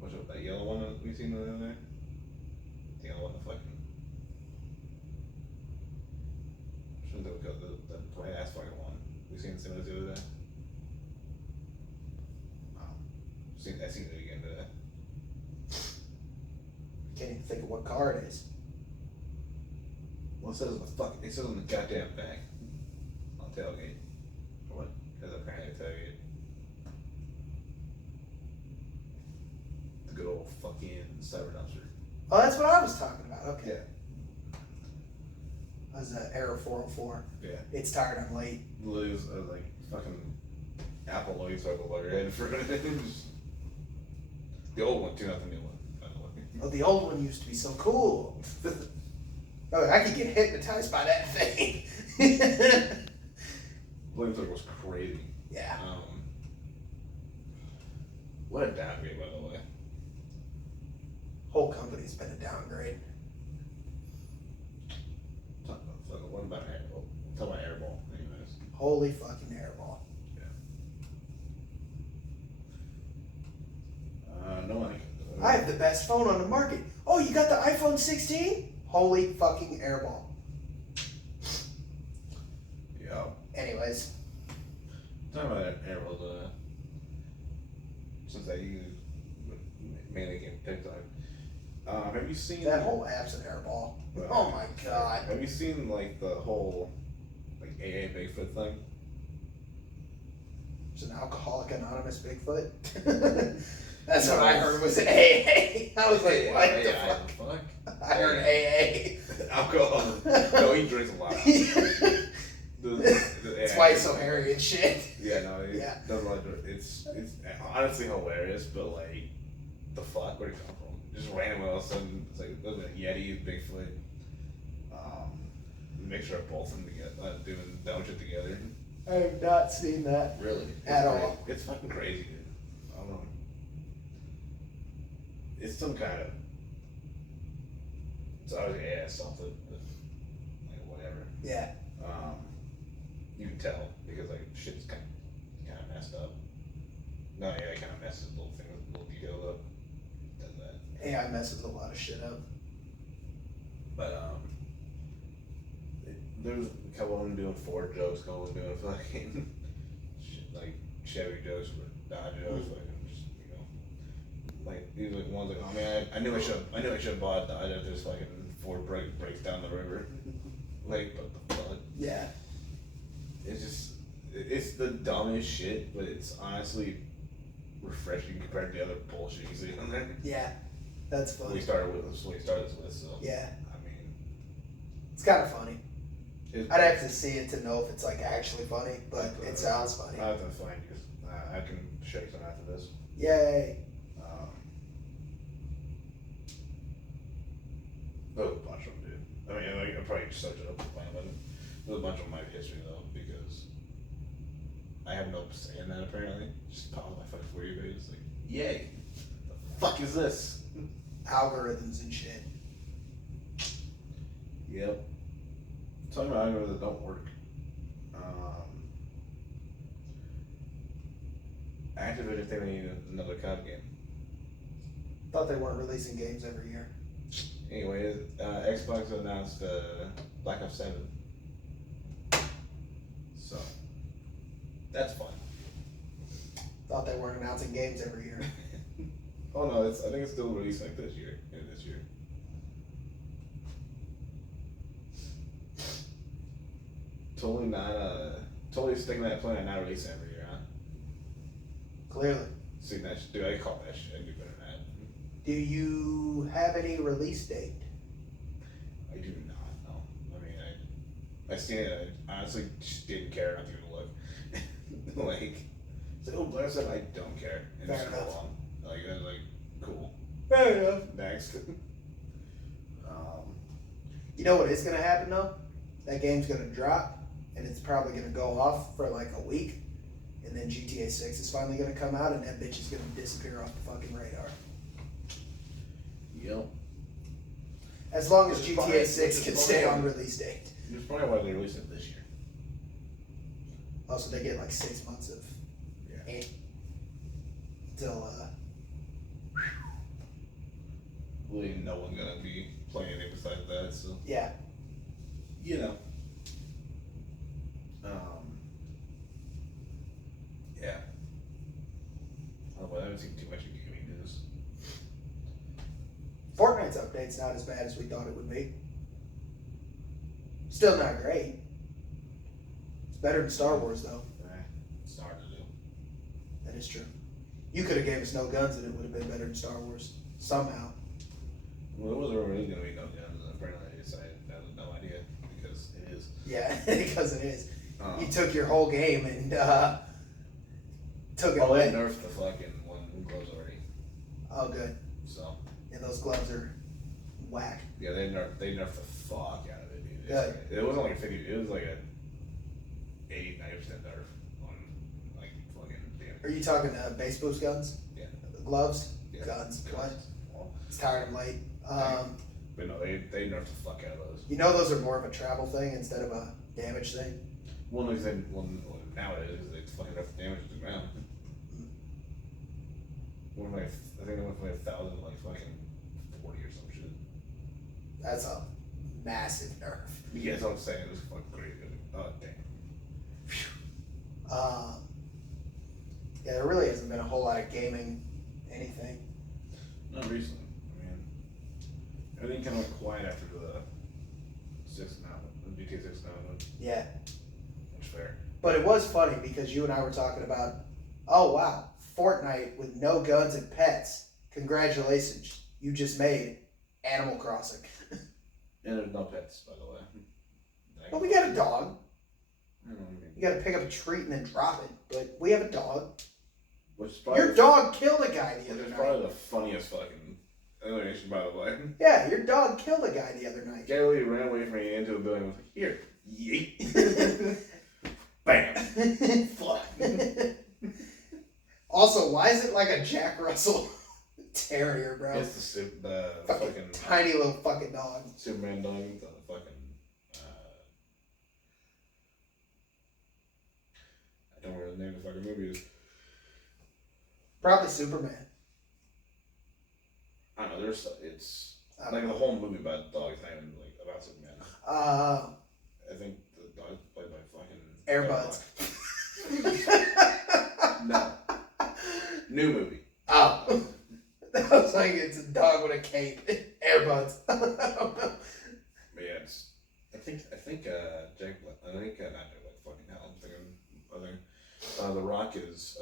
what's it, that yellow one that we seen the other day? The yellow one, the fucking the white ass fucking one. We seen the other day. I seen it again today. Can't even think of what car it is. Well, it says on the goddamn back on tailgate. Or what? Because apparently tailgate. The good old fucking cyber dumpster. Oh, that's what I was talking about. Okay. Yeah. That was an Aero 404. Yeah. It's tired, I'm late. Lose like fucking Apple logo circle over your head for it. The old one too, not the new one. By the way. Oh, the old one used to be so cool. Oh, I could get hypnotized by that thing. Logo circle was crazy. Yeah. What a downgrade, by the way. Whole company's been a downgrade. What about Airball? Talk about Airball, anyways. Holy fucking airball. No money. I have the best phone on the market. Oh, you got the iPhone 16? Holy fucking airball. Yeah. Anyways. Talking about Airball, since I use mainly game TikTok. Have you seen That whole app's an airball. Oh my god. Have you seen like the whole like AA Bigfoot thing? There's an Alcoholic Anonymous Bigfoot. That's what I heard was AA. I was like, what the fuck? I heard AA. Alcohol. No, he drinks a lot. That's why he's so hairy and shit. Yeah, no, he Yeah. does a lot of, it's honestly hilarious, but like, the fuck, where'd it come from? Just randomly all of a sudden, it's like, look at Yeti, Bigfoot, mixture of both of them together, doing dumb shit together. I have not seen that. Really? At all. It's fucking crazy, dude. I don't know. It's some kind of, it's obviously something, but like whatever. Yeah. You can tell because like shit's kind of messed up. No, yeah, it kind of messes the little thing with little detail up. Does that. AI messes a lot of shit up. But there's a couple of them doing Ford jokes, a couple of them doing fucking like Chevy jokes or Dodge jokes, fucking just like these are ones like, oh man, I knew I should have bought Dodge after this fucking Ford breaks down the river. Like, what the fuck? Yeah. It's the dumbest shit, but it's honestly refreshing compared to the other bullshit you see on there. Yeah, that's funny. We started this with, so yeah. I mean, it's kind of funny. I'd have to see it to know if it's like actually funny, but it sounds funny. I have to find you. I can show you some after this. Yay! There's a bunch of them, dude. I mean, I probably just search it up and find them. There's a bunch of my history though, because I have no say in that apparently. Just pop on my fucking For You page. It's like, yay! The fuck is this? Algorithms and shit. Yep. Talking about algorithms that don't work. Activision think they need another COD game. Thought they weren't releasing games every year. Anyway, Xbox announced Black Ops 7. So, that's fun. Thought they weren't announcing games every year. Oh no, I think it's still released like this year. Yeah, this year. Totally sticking that plan and not releasing every year, huh? Clearly. See that shit, dude, I call that shit. I do better than that. Do you have any release date? I do not, no. I mean, I seen it, I honestly just didn't care enough to even look. Like, it's like, oh, Blair said I don't care. And Fair just go enough. on. Like, I was like, cool. Fair enough. Next. You know what is going to happen though? That game's going to drop, and it's probably going to go off for like a week, and then GTA 6 is finally going to come out, and that bitch is going to disappear off the fucking radar. Yep. As long as Which is GTA probably- 6 which can is stay probably- on release date. That's probably why they released it this year. Also, they get like 6 months of Yeah. till Really, no one's gonna be playing anything besides that, so. yeah. You know. Yeah. Oh, well, I haven't seen too much of gaming news. Fortnite's update's not as bad as we thought it would be. Still not great. It's better than Star Wars though. It's hard to do. That is true. You could have gave us no guns and it would have been better than Star Wars. Somehow. Well, it wasn't really gonna be no guns, and apparently I decided I had no idea, because it is. Yeah, because it is. You took your whole game and took it Well, they away. nerfed the fucking one gloves already, Oh, good. so. Yeah, those gloves are whack. Yeah, they nerfed the fuck out of it, dude. Good. It wasn't like a 50, it was like a 80, 90% nerf on, like, fucking damage. Are you talking base boost guns? Yeah. Gloves? Yeah. Guns. What? Well, It's tired and late. but no, they nerfed the fuck out of those. You know those are more of a travel thing instead of a damage thing? Well, nowadays, it's fucking enough damage to the ground. I think they went from 1,000 to like fucking 40 or some shit. That's a massive nerf. Yeah, that's what I'm saying. It was fucking great. Oh, damn. Yeah, there really hasn't been a whole lot of gaming anything. Not recently. I mean, everything kind of went quiet after the GTA 6 now, but Yeah. that's fair. But it was funny because you and I were talking about, oh wow, Fortnite with no guns and pets. Congratulations, you just made Animal Crossing. And there's no pets, by the way. But we got a dog. I don't know what you mean. You gotta pick up a treat and then drop it. But we have a dog. Which is probably Your dog killed a guy the other Which is night. probably the funniest fucking animation, by the way. Yeah, your dog killed a guy the other night. Gary ran away from me into a building and was like, here, yeet. Bam. Fuck. Also, why is it like a Jack Russell Terrier, bro? It's the fucking fucking tiny little fucking dog. Superman dog, the fucking, I don't remember the name of the fucking movie is. Probably Superman. I don't know. It's like the whole movie about dogs, not even like about Superman. I think the dog's played by fucking Airbuds. No. New movie. Oh. I was like, it's a dog with a cape. Airbuds. I don't know. But yeah, I think Jack Black, not Jack Black, fucking hell, I think The Rock is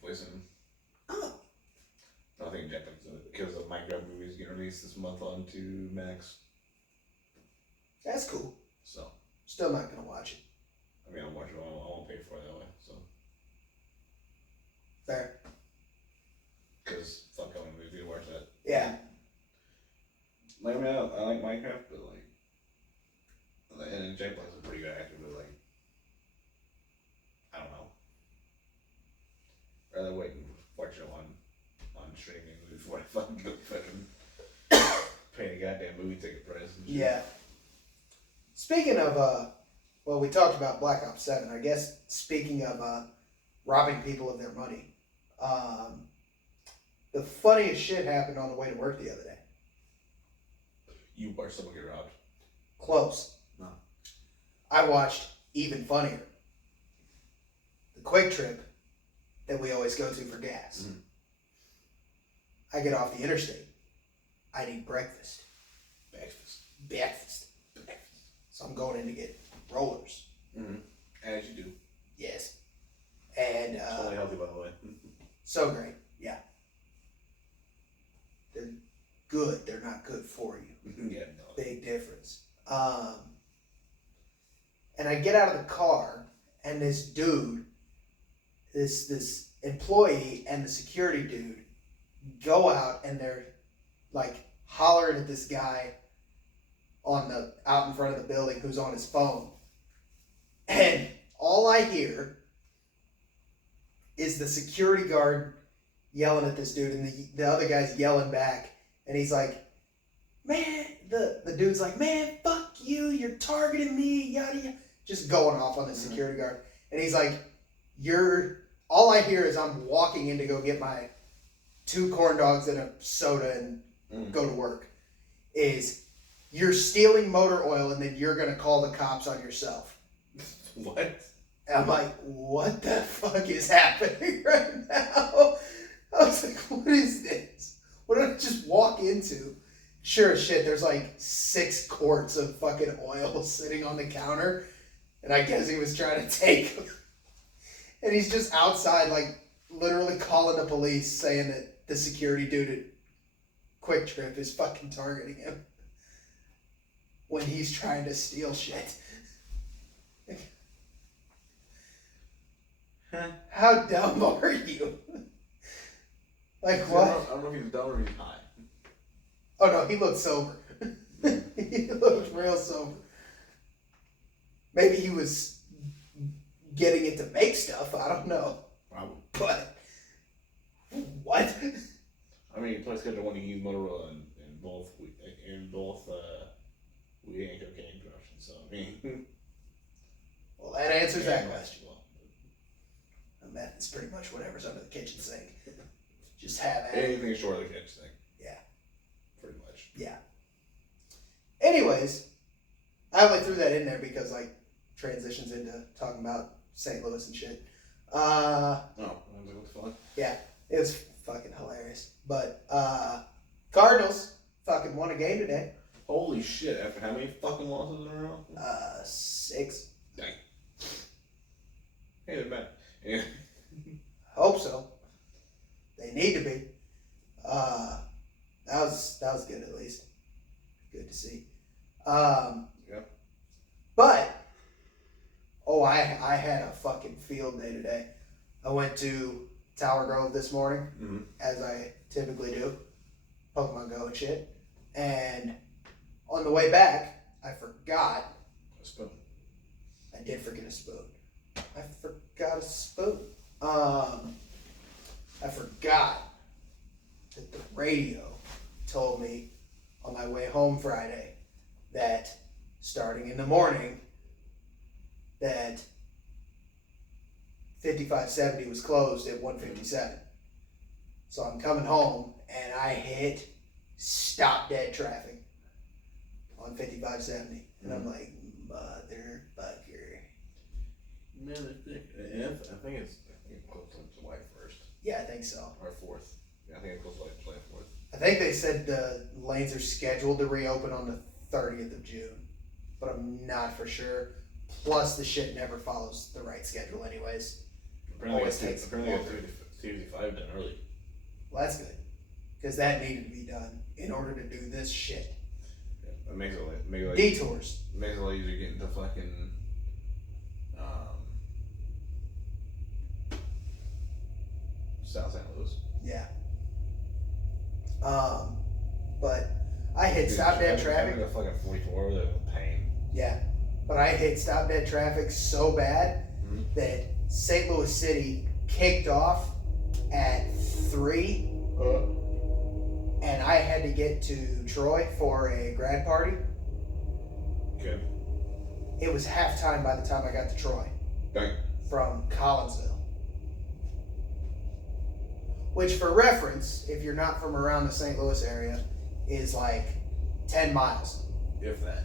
voicing. Oh. I think Jack Black's in it because the Minecraft movie is getting released this month onto Max. That's cool. So. Still not gonna watch it. I mean, I'll watch it. I won't pay for it that way. So. Fair. Because fuck, I want to watch that. Yeah. Like, I mean, I like Minecraft, but like, and Jack Black's a pretty good actor, but like, I don't know. Rather wait and watch it on streaming before I fucking go fucking pay a goddamn movie ticket price. And shit. Yeah. Speaking of, well, we talked about Black Ops 7. I guess speaking of robbing people of their money, the funniest shit happened on the way to work the other day. You watched someone get robbed? Close. No. I watched even funnier. The Quick Trip that we always go to for gas. Mm-hmm. I get off the interstate. I need breakfast. Breakfast. So I'm going in to get rollers. Mm-hmm. As you do. Yes. And it's only healthy, by the way. So great. Yeah. They're good. They're not good for you. Yeah, no. Big difference. And I get out of the car, and this dude, this employee and the security dude go out, and they're like hollering at this guy out in front of the building who's on his phone. And all I hear is the security guard yelling at this dude, and the other guy's yelling back, and he's like, man, the dude's like, man, fuck you, you're targeting me, yada yada, just going off on the security guard. And he's like, all I hear is I'm walking in to go get my 2 corn dogs and a soda and go to work, is you're stealing motor oil and then you're going to call the cops on yourself. What? And I'm like, what the fuck is happening right now? I was like, what is this? What did I just walk into? Sure as shit, there's like 6 quarts of fucking oil sitting on the counter. And I guess he was trying to take them. And he's just outside, like, literally calling the police, saying that the security dude at Quick Trip is fucking targeting him when he's trying to steal shit. How dumb are you? Like, what? I don't know if he's dumb or he's high. Oh no, he looked sober. He looked real sober. Maybe he was getting it to make stuff. I don't know. Probably. But what? I mean, plus got the one to use Motorola in both weed and cocaine production. So I mean, Well, that answers that question. Meth is pretty much whatever's under the kitchen sink. Just have at it. Anything short of the kitchen sink. Yeah. Pretty much. Yeah. Anyways, I only threw that in there because like transitions into talking about St. Louis and shit. Oh, what the fuck? Yeah, it was fucking hilarious. But Cardinals fucking won a game today. Holy shit! After how many fucking losses in a row? 6. Dang. Hey, they're back. Yeah. Hope so. They need to be. That was good at least. Good to see. Yeah. But I had a fucking field day today. I went to Tower Grove this morning, as I typically do, Pokemon Go and shit. And on the way back, I forgot A spoon. I did forget a spoon. I forgot a spoon. I forgot that the radio told me on my way home Friday that starting in the morning that 5570 was closed at 157. So I'm coming home and I hit stop dead traffic on 5570. And I'm like, motherfucker. Man, I think it's close to July 1st. Yeah, I think so. Or 4th. Yeah, I think it's close to July 4th. I think they said the lanes are scheduled to reopen on the 30th of June, but I'm not for sure. Plus, the shit never follows the right schedule, anyways. Apparently, I got 255 done early. Well, that's good, because that needed to be done in order to do this shit. Yeah, that makes it like detours. Makes it a lot easier getting to fucking South St. Louis. Yeah. But I hit stop dead traffic. Having a fucking 44 over there was a pain. Yeah, but I hit stop dead traffic so bad that St. Louis City kicked off at 3, and I had to get to Troy for a grad party. Okay. It was halftime by the time I got to Troy. Dang. From Collinsville. Which, for reference, if you're not from around the St. Louis area, is like 10 miles. If that.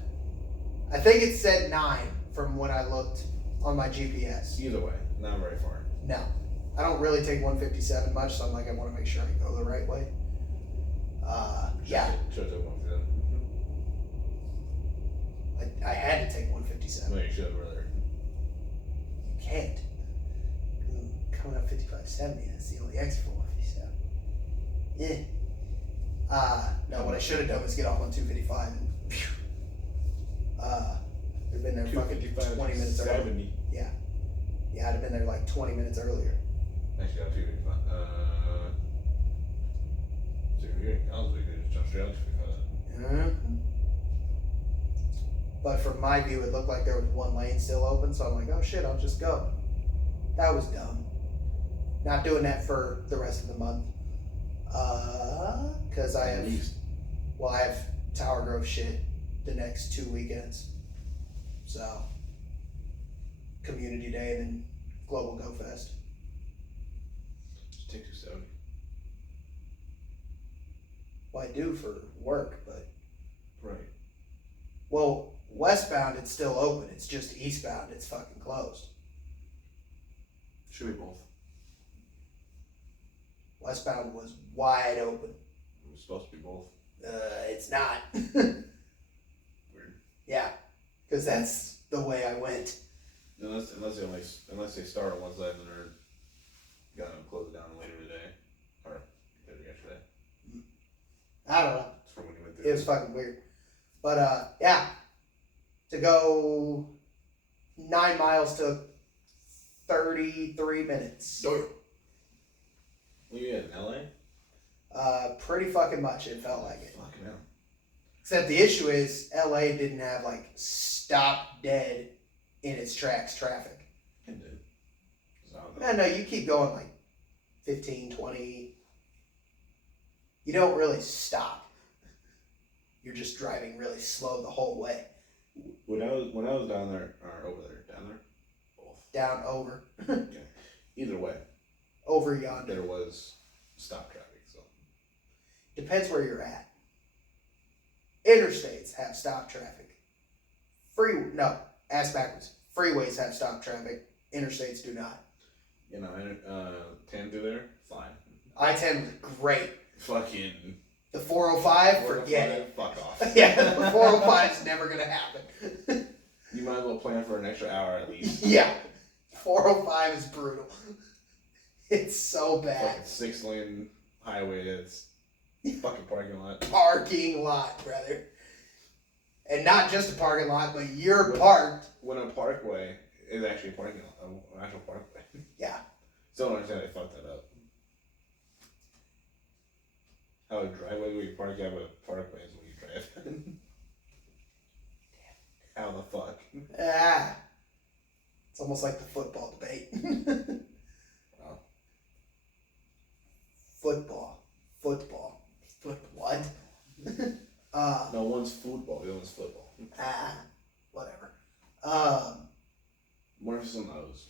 I think it said 9 from when I looked on my GPS. Either way, not very far. No. I don't really take 157 much, so I'm like, I want to make sure I go the right way. Yeah. Should have took 157. I had to take 157. No, you should have, brother. You can't. Coming up 5570, that's the only exit for 157. Yeah. No, what I should have done was get off on 255 and I'd been there fucking 20 minutes earlier. Yeah. Yeah, I'd have been there like 20 minutes earlier. Actually, got 255. So you're here in Collinsville, you could just jump straight on 255. But from my view, it looked like there was one lane still open, so I'm like, oh shit, I'll just go. That was dumb. Not doing that for the rest of the month. Because I have Tower Grove shit the next 2 weekends. So, Community Day and then Global Go Fest. Just take 270. Well, I do for work, but. Right. Well, westbound it's still open. It's just eastbound it's fucking closed. Should be both. Westbound was wide open. It was supposed to be both. It's not. Weird. Yeah, because that's the way I went. Unless they start on one side and they're gonna close it down later today or later yesterday. I don't know. That's from when you went through. It was fucking weird. But yeah, to go 9 miles took 33 minutes. Were you in LA? Pretty fucking much. It felt like it. Fucking hell. Except the issue is LA didn't have like stop dead in its tracks traffic. It did. No, you keep going like 15, 20. You don't really stop. You're just driving really slow the whole way. When I was down there or over there, down there, both. Down over. Okay. Either way. Over yonder. There was stop traffic, so. Depends where you're at. Interstates have stop traffic. Ass backwards. Freeways have stop traffic. Interstates do not. You know, 10 through there, fine. I-10 was great. Fucking. The 405, forget it. Fuck off. Yeah, the 405 is never going to happen. You might as well plan for an extra hour at least. Yeah. 405 is brutal. It's so bad. Fucking 6-lane highway that's fucking parking lot. Parking lot, brother. And not just a parking lot, but you're parked. When a parkway is actually a parking lot, an actual parkway. Yeah. Still don't understand they fucked that up. How a driveway where you park out, but a parkway is where you drive. How the fuck? It's almost like the football debate. Wow. Football. What? No, one's football, the other one's football. Whatever. More emphasis on those.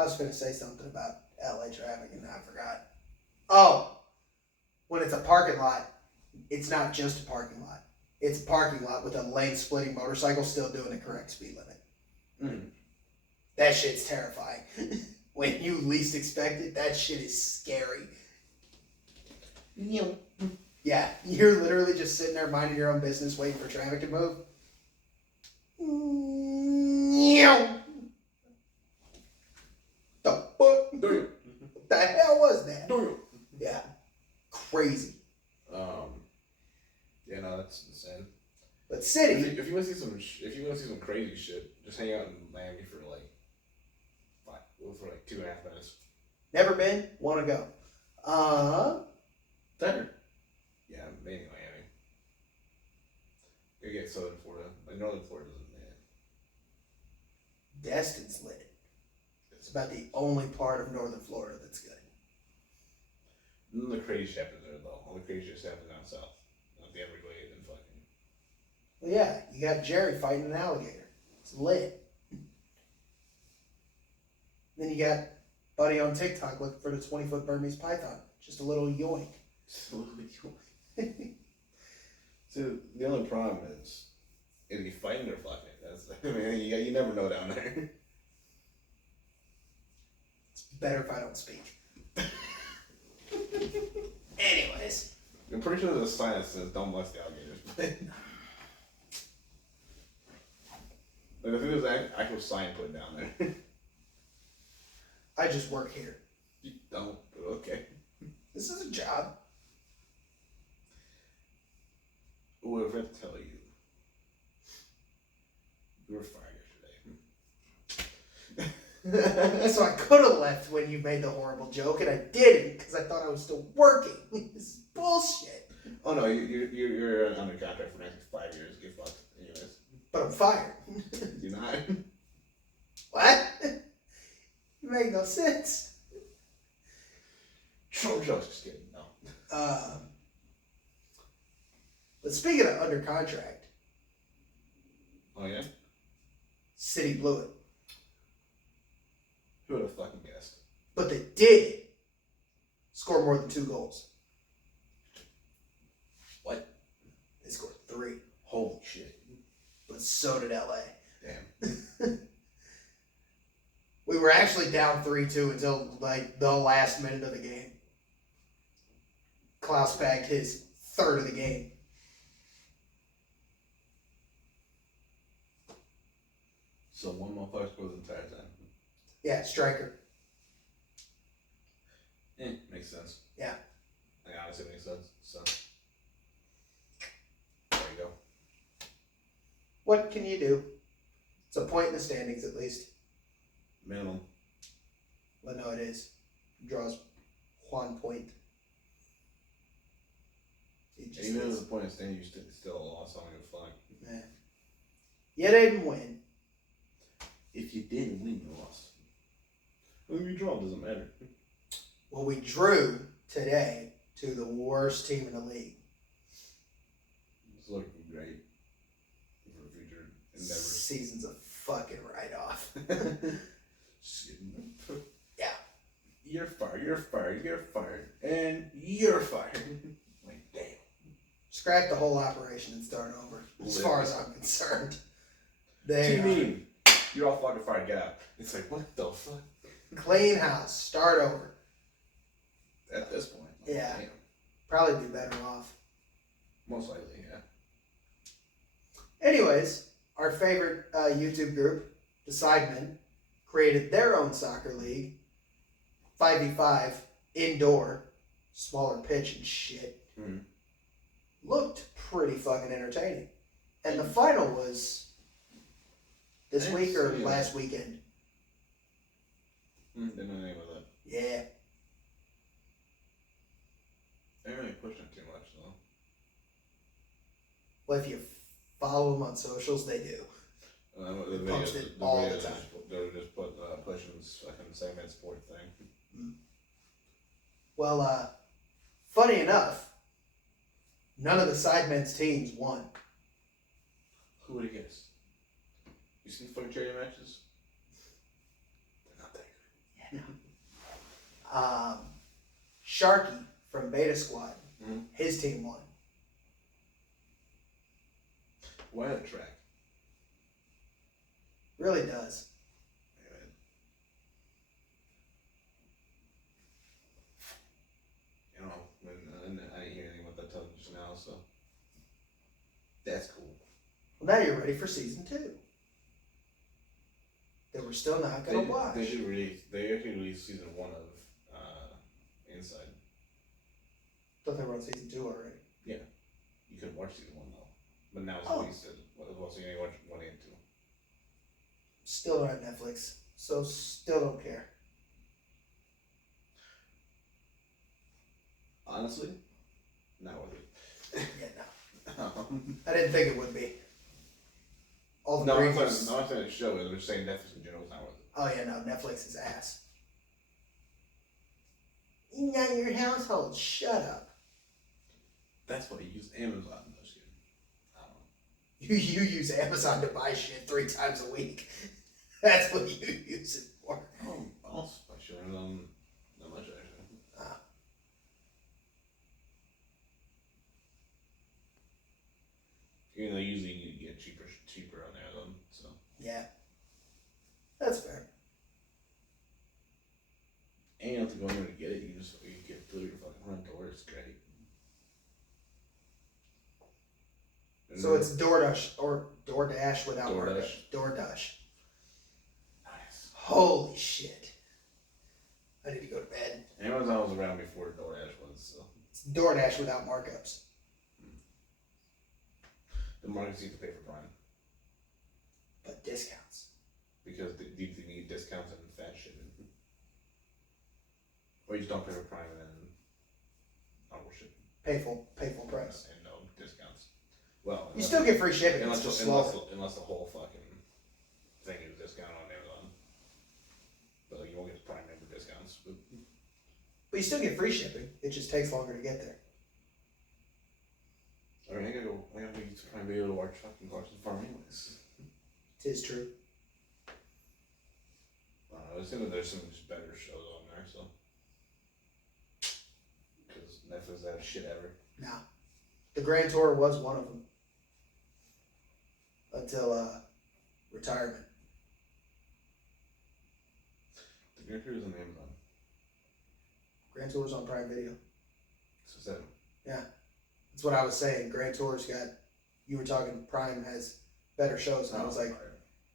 I was going to say something about LA traffic and I forgot. Oh, when it's a parking lot, it's not just a parking lot. It's a parking lot with a lane splitting motorcycle still doing the correct speed limit. Mm. That shit's terrifying. When you least expect it, that shit is scary. Yeah, you're literally just sitting there minding your own business, waiting for traffic to move. The fuck? What the hell was that? Yeah, crazy. Yeah, no, that's insane. But city, If you want to see some crazy shit, just hang out in Miami for like 2.5 minutes. never been, want to go. Better. Yeah, maybe Miami. You get Southern Florida. Like Northern Florida doesn't, man. Destin's lit. It's about the only part of Northern Florida that's good. None of the crazy shit happens there though. All the crazy shit happens down south. Like the Everglades and fucking. Well, yeah, you got Jerry fighting an alligator. It's lit. Then you got Buddy on TikTok looking for the 20-foot Burmese python. Just a little yoink. So the only problem is you fighting or fucking. That's you never know down there. It's better if I don't speak. Anyways. I'm pretty sure there's a sign that says don't molest the alligators. Like I think there's an actual sign put down there. I just work here. You don't, but okay. This is a job. Oh, I forgot to tell you. You were fired yesterday. So I could have left when you made the horrible joke, and I didn't because I thought I was still working. This is bullshit. Oh no, you're under contract for the next 5 years. Get fucked, anyways. But I'm fired. You're not. What? You make no sense. Trump jokes, just kidding. No. But speaking of under contract, Oh yeah. City blew it. Who would have fucking guessed? But they did score more than 2 goals. What? They scored 3. Holy shit. But so did LA. Damn. We were actually down 3-2 until like the last minute of the game. Klaus bagged his 3rd of the game. So one motherfucker scores the entire time. Yeah, striker. Makes sense. Yeah. Like, honestly, makes sense. So there you go. What can you do? It's a point in the standings at least. Minimum. Well, no, it is. Draws 1 point. It just Even is. at the point of standing, you still lost. I don't give a fuck. Yeah. You didn't win. If you didn't win, you lost. Well, you draw, it doesn't matter. Well, we drew today to the worst team in the league. It's looking great for future endeavors. Season's a fucking write-off. Yeah. You're fired, you're fired, you're fired, and you're fired. Like, damn. Scrap the whole operation and start over, as far as I'm concerned. Team meeting. You're all fucking fired, get out. It's like, what the fuck? Clean house, start over. At this point. Like, Yeah. Damn. Probably be better off. Most likely, yeah. Anyways, our favorite YouTube group, the Sidemen, created their own soccer league. 5v5, indoor, smaller pitch and shit. Mm-hmm. Looked pretty fucking entertaining. And the final was this week or last weekend? Didn't know anything about that. Yeah. They didn't really push it too much, though. Well, if you follow them on socials, they do. The They post it all the time. They were just pushing this fucking segment sport thing. Well, funny enough, none of the Sidemen's teams won. Who would have guessed? You seen fucking charity matches? They're not that Sharky from Beta Squad, Mm-hmm. his team won. Why that track? Really does. You know, I didn't hear anything about that till just now, so that's cool. Well, now you're ready for season 2. That we're still not gonna watch. They actually released season 1 of Inside. Thought they were on season 2 already. Yeah, you could watch season 1 though, but now it's released. So you only watch 1 and 2. Still don't have Netflix, so still don't care. Honestly, not worth it. Yeah, no. I didn't think it would be. All the No, I'm previews. not saying the show. I'm just saying Netflix in general is not worth it. Oh yeah, no, Netflix is ass. Not your household. Shut up. That's why you use Amazon. No, just kidding. I don't know. You use Amazon to buy shit 3 times a week. That's what you use it for. Oh, I'll buy shit on Amazon. Not much actually. You know, usually you get cheaper on Amazon. So Yeah, that's fair. and you don't have to go anywhere to get it. You get it through your fucking front door. It's great. And So it's DoorDash or DoorDash without DoorDash. markup. DoorDash. Nice. Holy shit! I need to go to bed. Amazon was around before DoorDash was, so It's DoorDash without markups. the markets need to pay for Prime But discounts. because they need discounts and fast shipping. Or you just don't pay for Prime and then normal shipping Pay full price. and no discounts. Well, You still get free shipping. unless It's just unless, slower. unless the whole fucking thing is discounted on Amazon. But like, you won't get Prime member discounts. But you still get free shipping. It just takes longer to get there. I mean, I gotta be able to watch fucking Clarkson Farm anyways. Tis true. I assume that there's some just better shows on there, so. Because Netflix doesn't have shit ever. Nah. The Grand Tour was one of them. Until retirement. The Grand Tour is on Amazon. Grand Tour's on Prime Video. So 7. Yeah. That's what I was saying. Grand Tour's got, you were talking Prime has better shows. And I was like,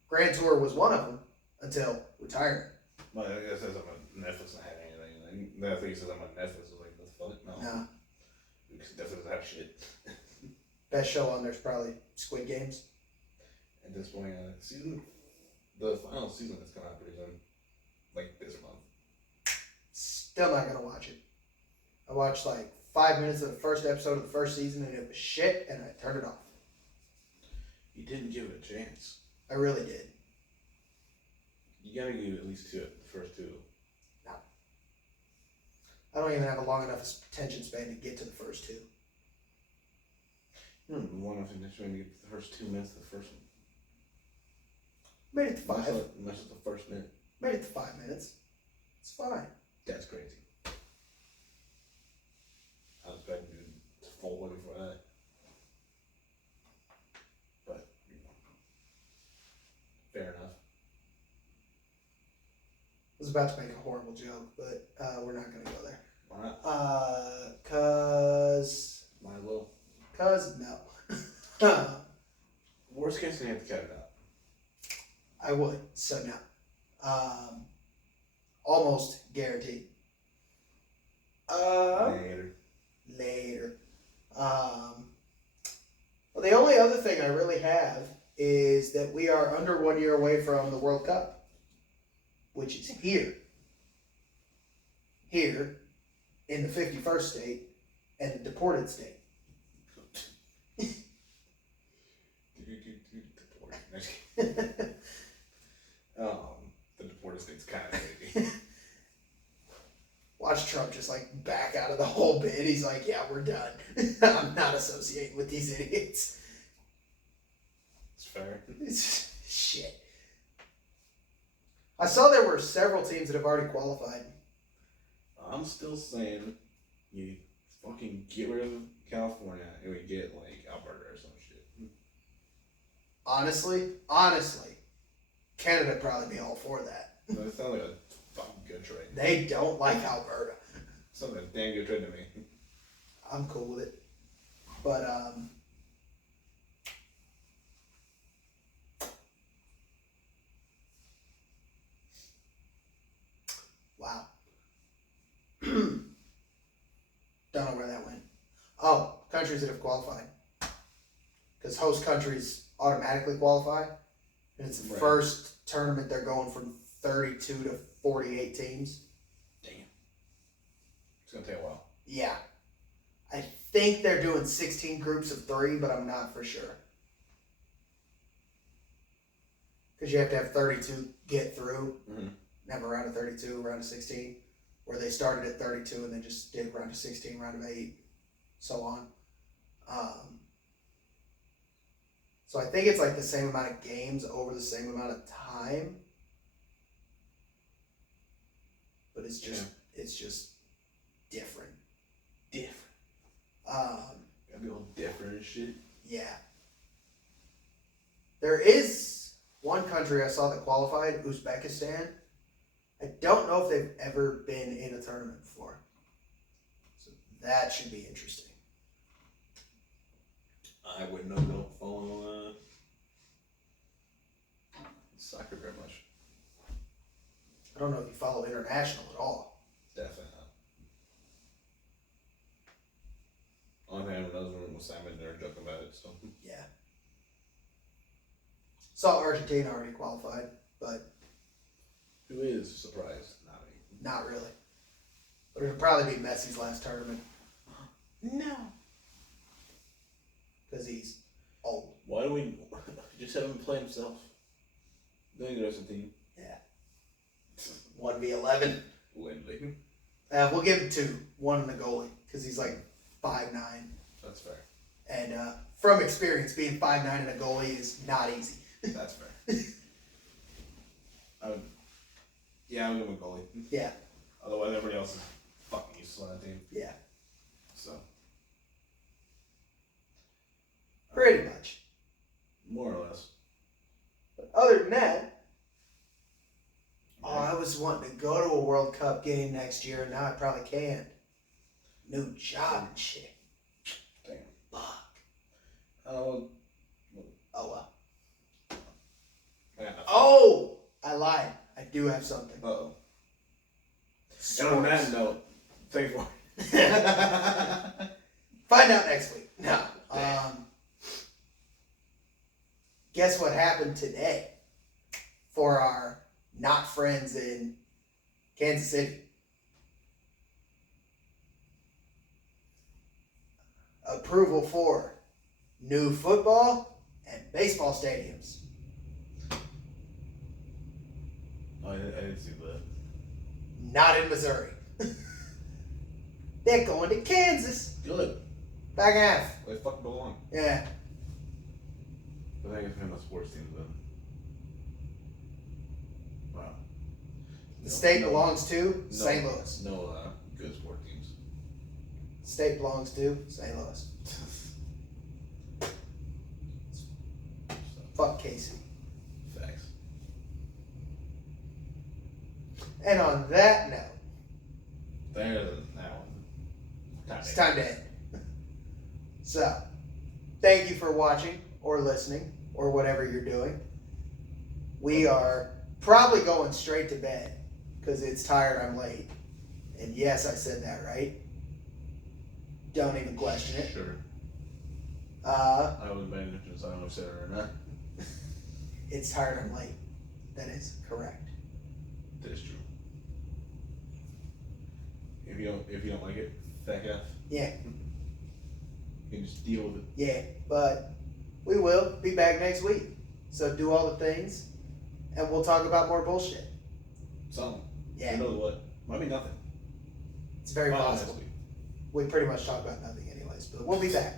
Grand Tour was one of them until retirement. Well, I guess I'm on Netflix not having anything. And then I think he says I'm on Netflix. I was like, what the fuck? No. Nah. Because Netflix doesn't have shit. Best show on there's probably Squid Games. At this point, the final season that's coming out pretty soon. Like this month. Still not gonna watch it. I watched like 5 minutes of the first episode of the first season and it was shit and I turned it off. You didn't give it a chance. I really did. You gotta give it at least 2, the first 2. No. I don't even have a long enough attention span to get to the first 2. You don't want enough attention to get the first 2 minutes of the first one. Made it to 5. Unless it's the first minute. Made it to 5 minutes. It's fine. That's crazy. I was expecting to fall away before that. But, you know. Fair enough. I was about to make a horrible joke, but we're not gonna go there. Why not? Might as well. Cause no. Worst case, you have to cut it out. I would, so no. Almost guaranteed. Later. Well, the only other thing I really have is that we are under 1 year away from the World Cup, which is here. Here, in the 51st state, and the deported state. The deported state's kind of crazy. Watch Trump just like back out of the whole bid. He's like, yeah, we're done. I'm not associating with these idiots. It's fair. It's shit. I saw there were several teams that have already qualified. I'm still saying you fucking get rid of California and we get like Alberta or some shit. Honestly, Canada would probably be all for that. That sounds like a fucking good trade. They don't like Alberta. Sounds like a damn good trade to me. I'm cool with it. But, wow. Don't know where that went. Oh, countries that have qualified. Because host countries automatically qualify. And it's the first tournament they're going from 32 to 48 teams. Damn. It's going to take a while. Yeah. I think they're doing 16 groups of 3, but I'm not for sure. Because you have to have 32 get through. Mm-hmm. Have a round of 32, round of 16. Where they started at 32 and then just did round of 16, round of 8, so on. So I think it's like the same amount of games over the same amount of time. But it's just different. Gotta be all different and shit. Yeah. There is one country I saw that qualified, Uzbekistan. I don't know if they've ever been in a tournament before. So that should be interesting. I wouldn't know, don't follow soccer very much. I don't know if you follow international at all. Definitely not. Only thing I know is when Simon and they were joking about it, so. Yeah. Saw Argentina already qualified, but Who is surprised? Not me. not really. But it'll probably be Messi's last tournament. No. Because he's old. Why do we just have him play himself? Then he goes to the team. Yeah. 1v11. Lindley. We'll give him 2. One in the goalie. Because he's like 5'9". That's fair. And from experience, being 5'9" in a goalie is not easy. That's fair. I'm gonna go goalie. Yeah. Otherwise, everybody else is fucking useless on that team. Yeah. So. Pretty much. More or less. But other than that, I was wanting to go to a World Cup game next year, and now I probably can't. New job and shit. Damn. Fuck. Oh well. I got nothing. Oh! I lied. I do have something. Uh-oh. And on that note, thanks for Find out next week. No. Guess what happened today for our not friends in Kansas City? Approval for new football and baseball stadiums. I didn't see that. Not in Missouri. They're going to Kansas. Good. Back half. They fucking belong. Yeah. I think it's been the sports teams then. Wow. The state belongs to St. Louis. No good sport teams. State belongs to St. Louis. Fuck Casey. Facts. And on that note, There's that one. it's time to end. So, thank you for watching or listening or whatever you're doing. We are probably going straight to bed because it's tired, I'm late. And yes, I said that right. Don't even question it. Sure. I wasn't paying attention, so I don't know if I said it or not. It's tired, I'm late. That is correct. That is true. If you don't like it, back off. Yeah. You can just deal with it. Yeah, but we will be back next week. So do all the things, and we'll talk about more bullshit. Something. Yeah. Who knows what? Might be nothing. It's very Probably possible. next week. We pretty much talk about nothing anyways, but we'll be back.